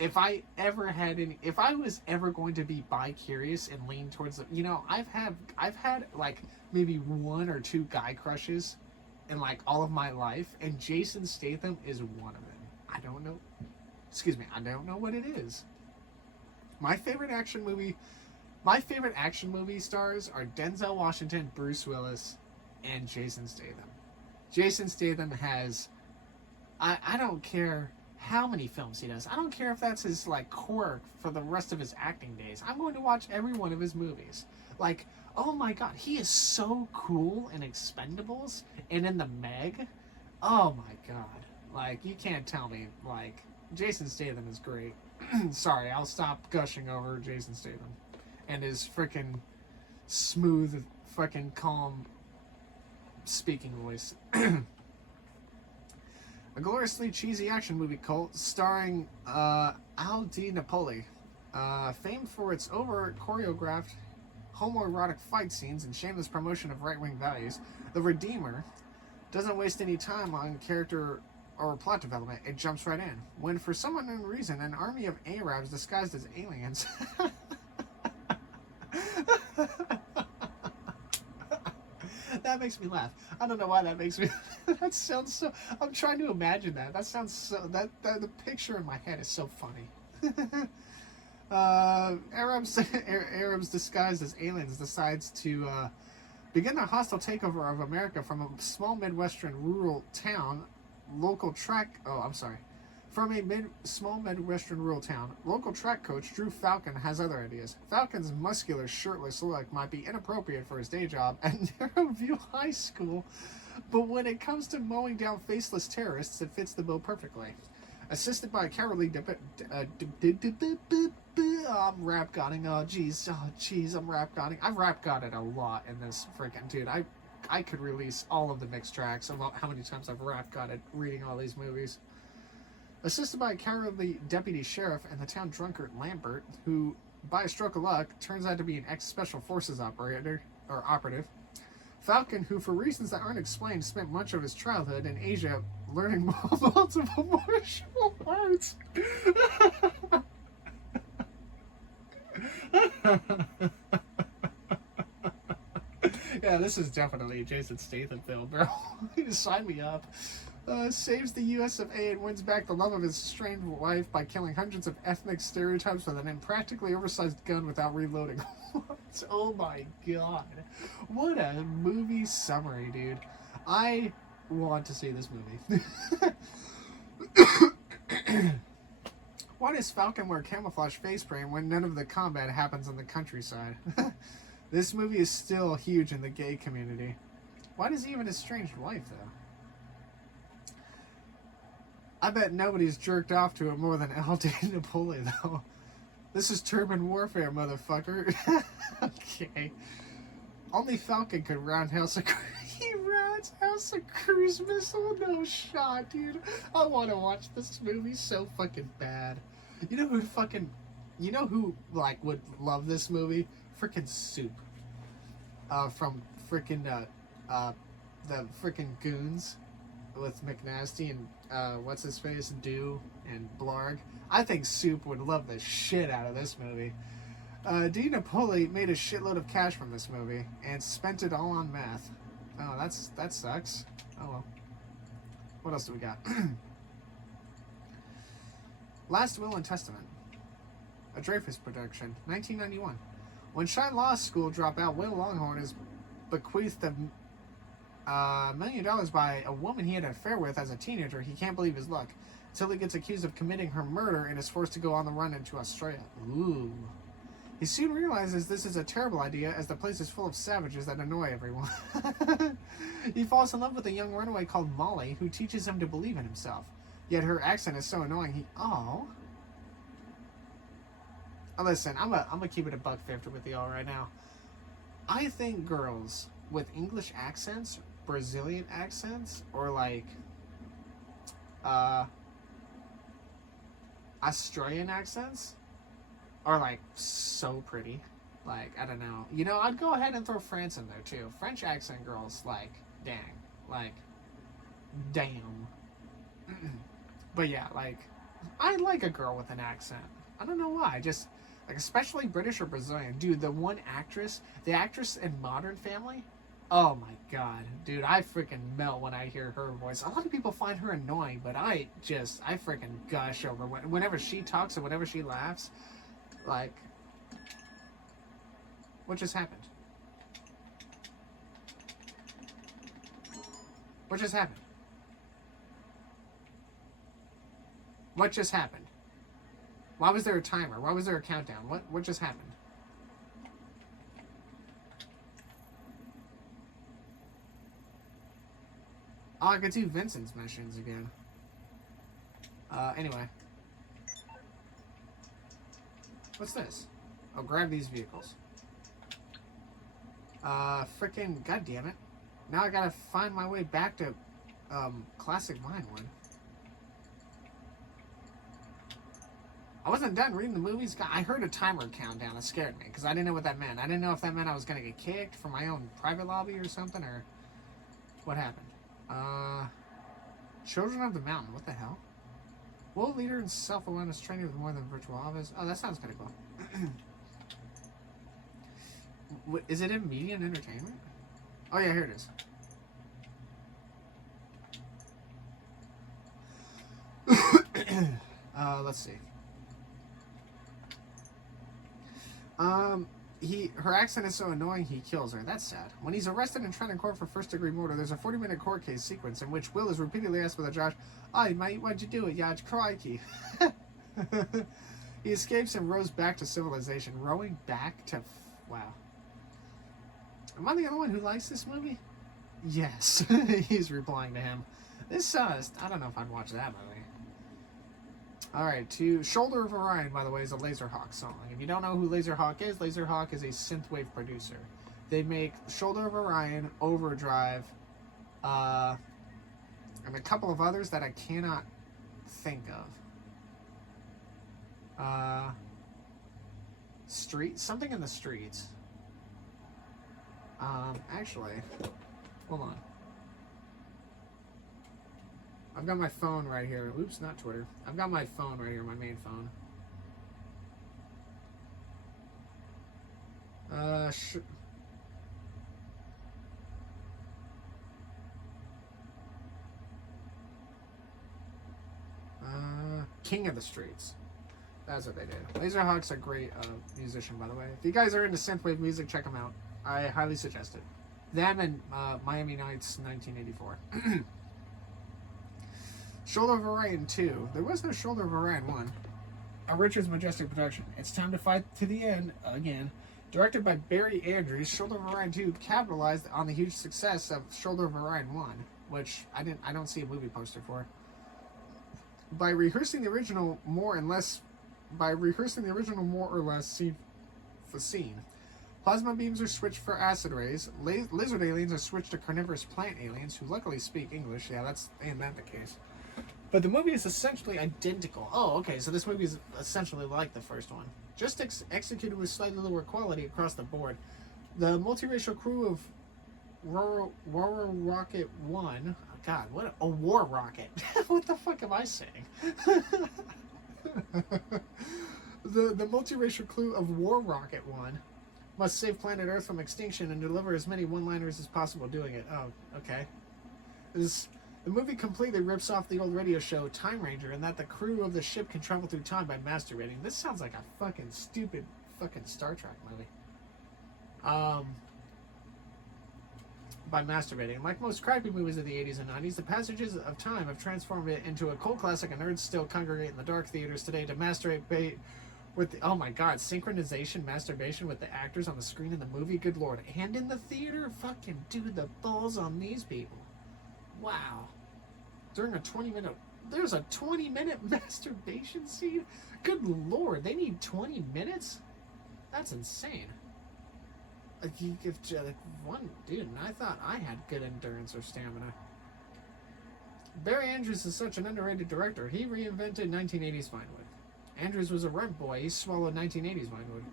If I was ever going to be bi-curious and lean towards the, you know, I've had like maybe one or two guy crushes in like all of my life, and Jason Statham is one of them. I don't know what it is. My favorite action movie stars are Denzel Washington, Bruce Willis, and Jason Statham. Jason Statham has, I don't care how many films he does. I don't care if that's his like core for the rest of his acting days. I'm going to watch every one of his movies. Like, oh my god, he is so cool in Expendables and in The Meg. Oh my god. Like, you can't tell me, like, Jason Statham is great. Sorry, I'll stop gushing over Jason Statham and his freaking smooth, fucking calm speaking voice. A gloriously cheesy action movie cult starring Al Di Napoli. Famed for its over-choreographed homoerotic fight scenes and shameless promotion of right-wing values, The Redeemer doesn't waste any time on character or plot development. It jumps right in. When, for some unknown reason, an army of Arabs disguised as aliens... That makes me laugh. I don't know why that makes me... That sounds so... I'm trying to imagine that. That sounds so... The picture in my head is so funny. Arabs disguised as aliens decides to begin a hostile takeover of America from a small Midwestern rural town. Small Midwestern rural town, local track coach Drew Falcon has other ideas. Falcon's muscular, shirtless look might be inappropriate for his day job at Narrowview High School, but when it comes to mowing down faceless terrorists, it fits the bill perfectly. Assisted by a cowardly I'm rap godding. Oh jeez, I'm rap godding. I've rap godded a lot in this freaking dude. I could release all of the mixed tracks about how many times I've rap godded reading all these movies. Assisted by a cowardly deputy sheriff and the town drunkard Lambert, who, by a stroke of luck, turns out to be an ex-special forces operative, Falcon, who, for reasons that aren't explained, spent much of his childhood in Asia learning multiple martial arts. Yeah, this is definitely a Jason Statham film, bro. Sign me up. Saves the US of A and wins back the love of his estranged wife by killing hundreds of ethnic stereotypes with an impractically oversized gun without reloading. Oh my god. What a movie summary, dude. I want to see this movie. Why does Falcon wear camouflage face paint when none of the combat happens in the countryside? This movie is still huge in the gay community. Why does he have an estranged wife, though? I bet nobody's jerked off to it more than Al Di Napoli, though. This is turban warfare, motherfucker. Okay. Only Falcon could roundhouse a he roundhouse a cruise missile? No shot, dude. I want to watch this movie so fucking bad. You know who like would love this movie? Frickin' Soup. From frickin' the freaking goons with McNasty and what's his face, Dew and Blarg. I think Soup would love the shit out of this movie. D. Napoli made a shitload of cash from this movie and spent it all on meth. Oh, that sucks. Oh well. What else do we got? Last Will and Testament. A Dreyfus production, 1991. When Shine Law School dropout, Will Longhorn is bequeathed $1 million by a woman he had an affair with as a teenager. He can't believe his luck until he gets accused of committing her murder and is forced to go on the run into Australia. Ooh. He soon realizes this is a terrible idea as the place is full of savages that annoy everyone. He falls in love with a young runaway called Molly who teaches him to believe in himself. Yet her accent is so annoying Oh, listen, I'm gonna keep it a $1.50 with y'all right now. I think girls with English accents, Brazilian accents, or like Australian accents are like so pretty. Like, I don't know. You know, I'd go ahead and throw France in there too. French accent girls, like, dang. Like, damn. But yeah, like, I like a girl with an accent. I don't know why. Just, like, especially British or Brazilian. Dude, the actress in Modern Family, oh my god. Dude, I freaking melt when I hear her voice. A lot of people find her annoying, but I freaking gush over whenever she talks and whenever she laughs. Like, what just happened? What just happened? What just happened? Why was there a timer? Why was there a countdown? What just happened? Oh, I could see Vincent's missions again. Anyway. What's this? Oh, grab these vehicles. Frickin' goddammit. Now I gotta find my way back to, Classic Vinewood. I wasn't done reading the movies. I heard a timer countdown. It scared me, because I didn't know what that meant. I didn't know if that meant I was gonna get kicked from my own private lobby or something, or what happened. Children of the Mountain. What the hell? World leader in self-awareness training with more than virtual office. Oh, that sounds kind of cool. Is it in media and entertainment? Oh yeah, here it is. Let's see. Her accent is so annoying he kills her. That's sad. When he's arrested and tried in court for first-degree murder, there's a 40-minute court case sequence in which Will is repeatedly asked by the judge, "Aye, mate, why'd you do it? Yeah, it's crikey." He escapes and rows back to civilization. Rowing back to... Wow. Am I the only one who likes this movie? Yes. He's replying to him. This, I don't know if I'd watch that movie. Alright, to Shoulder of Orion, by the way, is a Laserhawk song. If you don't know who Laserhawk is a synthwave producer. They make Shoulder of Orion, Overdrive, and a couple of others that I cannot think of. Something in the Streets. Actually, hold on. I've got my phone right here. Oops, not Twitter. I've got my phone right here, my main phone. King of the Streets. That's what they did. Laserhawk's a great musician, by the way. If you guys are into synthwave music, check them out. I highly suggest it. Them and Miami Nights 1984. Shoulder of Orion 2. There was no Shoulder of Orion 1. A Richard's Majestic production. It's time to fight to the end again. Directed by Barry Andrews, Shoulder of Orion 2 capitalized on the huge success of Shoulder of Orion 1, which I don't see a movie poster for. By rehearsing the original more or less scene for scene. Plasma beams are switched for acid rays. Lizard aliens are switched to carnivorous plant aliens, who luckily speak English. Yeah, ain't that the case. But the movie is essentially identical. Oh, okay, so this movie is essentially like the first one. Just executed with slightly lower quality across the board. The multiracial crew of War Rocket 1. Oh, God, what a War Rocket. What the fuck am I saying? The multiracial crew of War Rocket 1 must save planet Earth from extinction and deliver as many one-liners as possible doing it. Oh, okay. The movie completely rips off the old radio show Time Ranger, and that the crew of the ship can travel through time by masturbating. This sounds like a fucking stupid fucking Star Trek movie. By masturbating. Like most crappy movies of the 80s and 90s, the passages of time have transformed it into a cult classic, and nerds still congregate in the dark theaters today to masturbate with the, oh my god, synchronization masturbation with the actors on the screen in the movie, good lord. And in the theater? Fucking dude, the balls on these people. Wow. During a 20-minute... There's a 20-minute masturbation scene? Good lord, they need 20 minutes? That's insane. One dude, and I thought I had good endurance or stamina. Barry Andrews is such an underrated director. He reinvented 1980s Vinewood. Andrews was a rent boy. He swallowed 1980s Vinewood.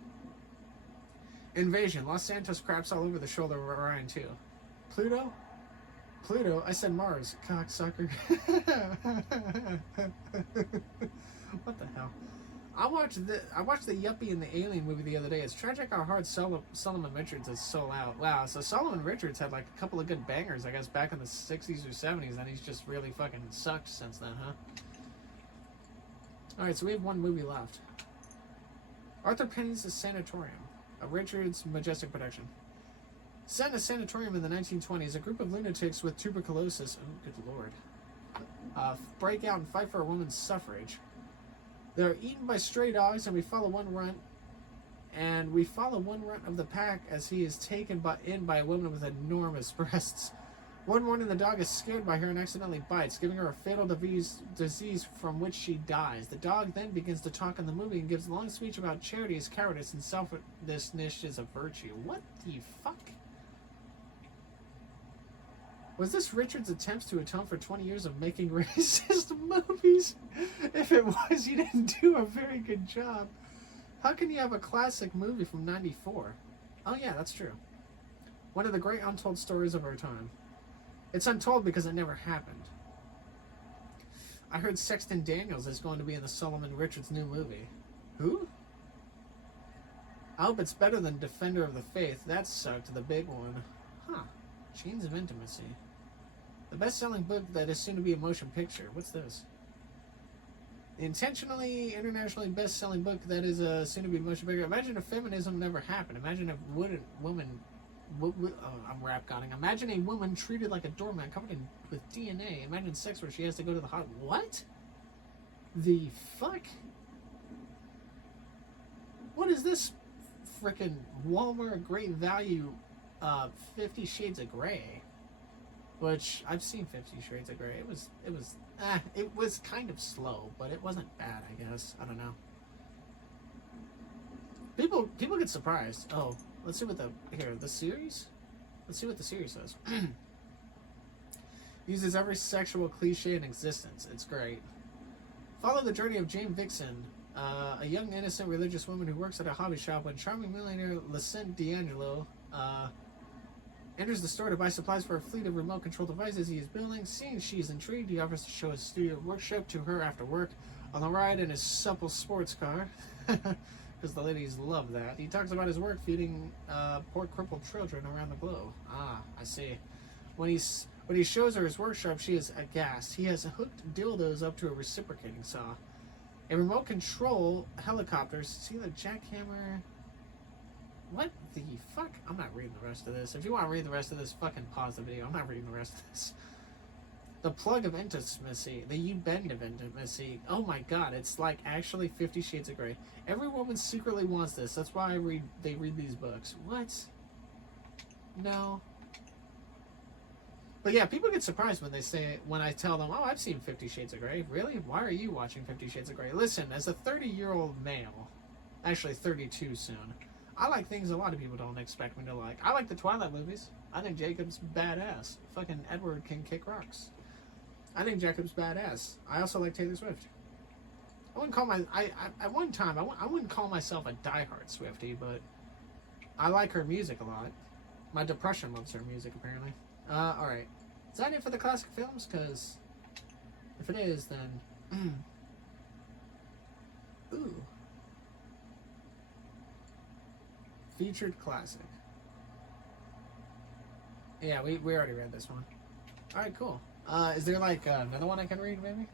Invasion. Los Santos craps all over the shoulder of Orion too. Pluto? Pluto? I said Mars. Cocksucker. What the hell? I watched the Yuppie and the Alien movie the other day. It's tragic how hard Solomon Richards is sold out. Wow, so Solomon Richards had like a couple of good bangers, I guess, back in the 60s or 70s, and he's just really fucking sucked since then, huh? Alright, so we have one movie left. Arthur Penny's The Sanatorium, a Richards Majestic production. Set in a sanatorium in the 1920s, a group of lunatics with tuberculosis, oh good lord, break out and fight for a woman's suffrage. They're eaten by stray dogs, and we follow one runt of the pack as he is taken in by a woman with enormous breasts. One morning, the dog is scared by her and accidentally bites, giving her a fatal disease from which she dies. The dog then begins to talk in the movie and gives a long speech about charity as cowardice and selfishness is a virtue. What the fuck? Was this Richard's attempts to atone for 20 years of making racist movies? If it was, he didn't do a very good job. How can you have a classic movie from '94? Oh yeah, that's true. One of the great untold stories of our time. It's untold because it never happened. I heard Sexton Daniels is going to be in the Solomon Richards new movie. Who? I hope it's better than Defender of the Faith. That sucked, the big one. Huh. Chains of Intimacy. The best-selling book that is soon to be a motion picture. What's this? The intentionally, internationally best-selling book that is soon to be a motion picture. Imagine if feminism never happened. Imagine if I'm rap-godding. Imagine a woman treated like a doormat covered with DNA. Imagine sex where she has to go to the hot... What? The fuck? What is this frickin' Walmart Great Value 50 Shades of Grey? Which, I've seen 50 Shades of Grey. It was kind of slow, but it wasn't bad, I guess. I don't know. People get surprised. Oh, let's see what the series? Let's see what the series says. Uses every sexual cliche in existence. It's great. Follow the journey of Jane Vixen, a young, innocent religious woman who works at a hobby shop when charming millionaire Lucent D'Angelo enters the store to buy supplies for a fleet of remote-control devices he is building. Seeing she is intrigued, he offers to show his studio workshop to her after work on the ride in his supple sports car, because the ladies love that. He talks about his work feeding poor crippled children around the globe. Ah, I see. When he shows her his workshop, she is aghast. He has hooked dildos up to a reciprocating saw. A remote-control helicopters. See the jackhammer... What the fuck? I'm not reading the rest of this. If you want to read the rest of this, fucking pause the video. I'm not reading the rest of this. The plug of intimacy. The U-bend of intimacy. Oh my god, it's like actually 50 Shades of Grey. Every woman secretly wants this. That's why they read these books. What? No. But yeah, people get surprised when I tell them, oh, I've seen 50 Shades of Grey. Really? Why are you watching 50 Shades of Grey? Listen, as a 30-year-old male, actually 32 soon, I like things a lot of people don't expect me to like. I like the Twilight movies. I think Jacob's badass. Fucking Edward can kick rocks. I think Jacob's badass. I also like Taylor Swift. I wouldn't call at one time, I wouldn't call myself a diehard Swiftie, but I like her music a lot. My depression loves her music, apparently. Alright. Is that it for the classic films? Because if it is, then... Ooh. Featured classic. Yeah, we already read this one. Alright, cool. Is there like another one I can read, maybe?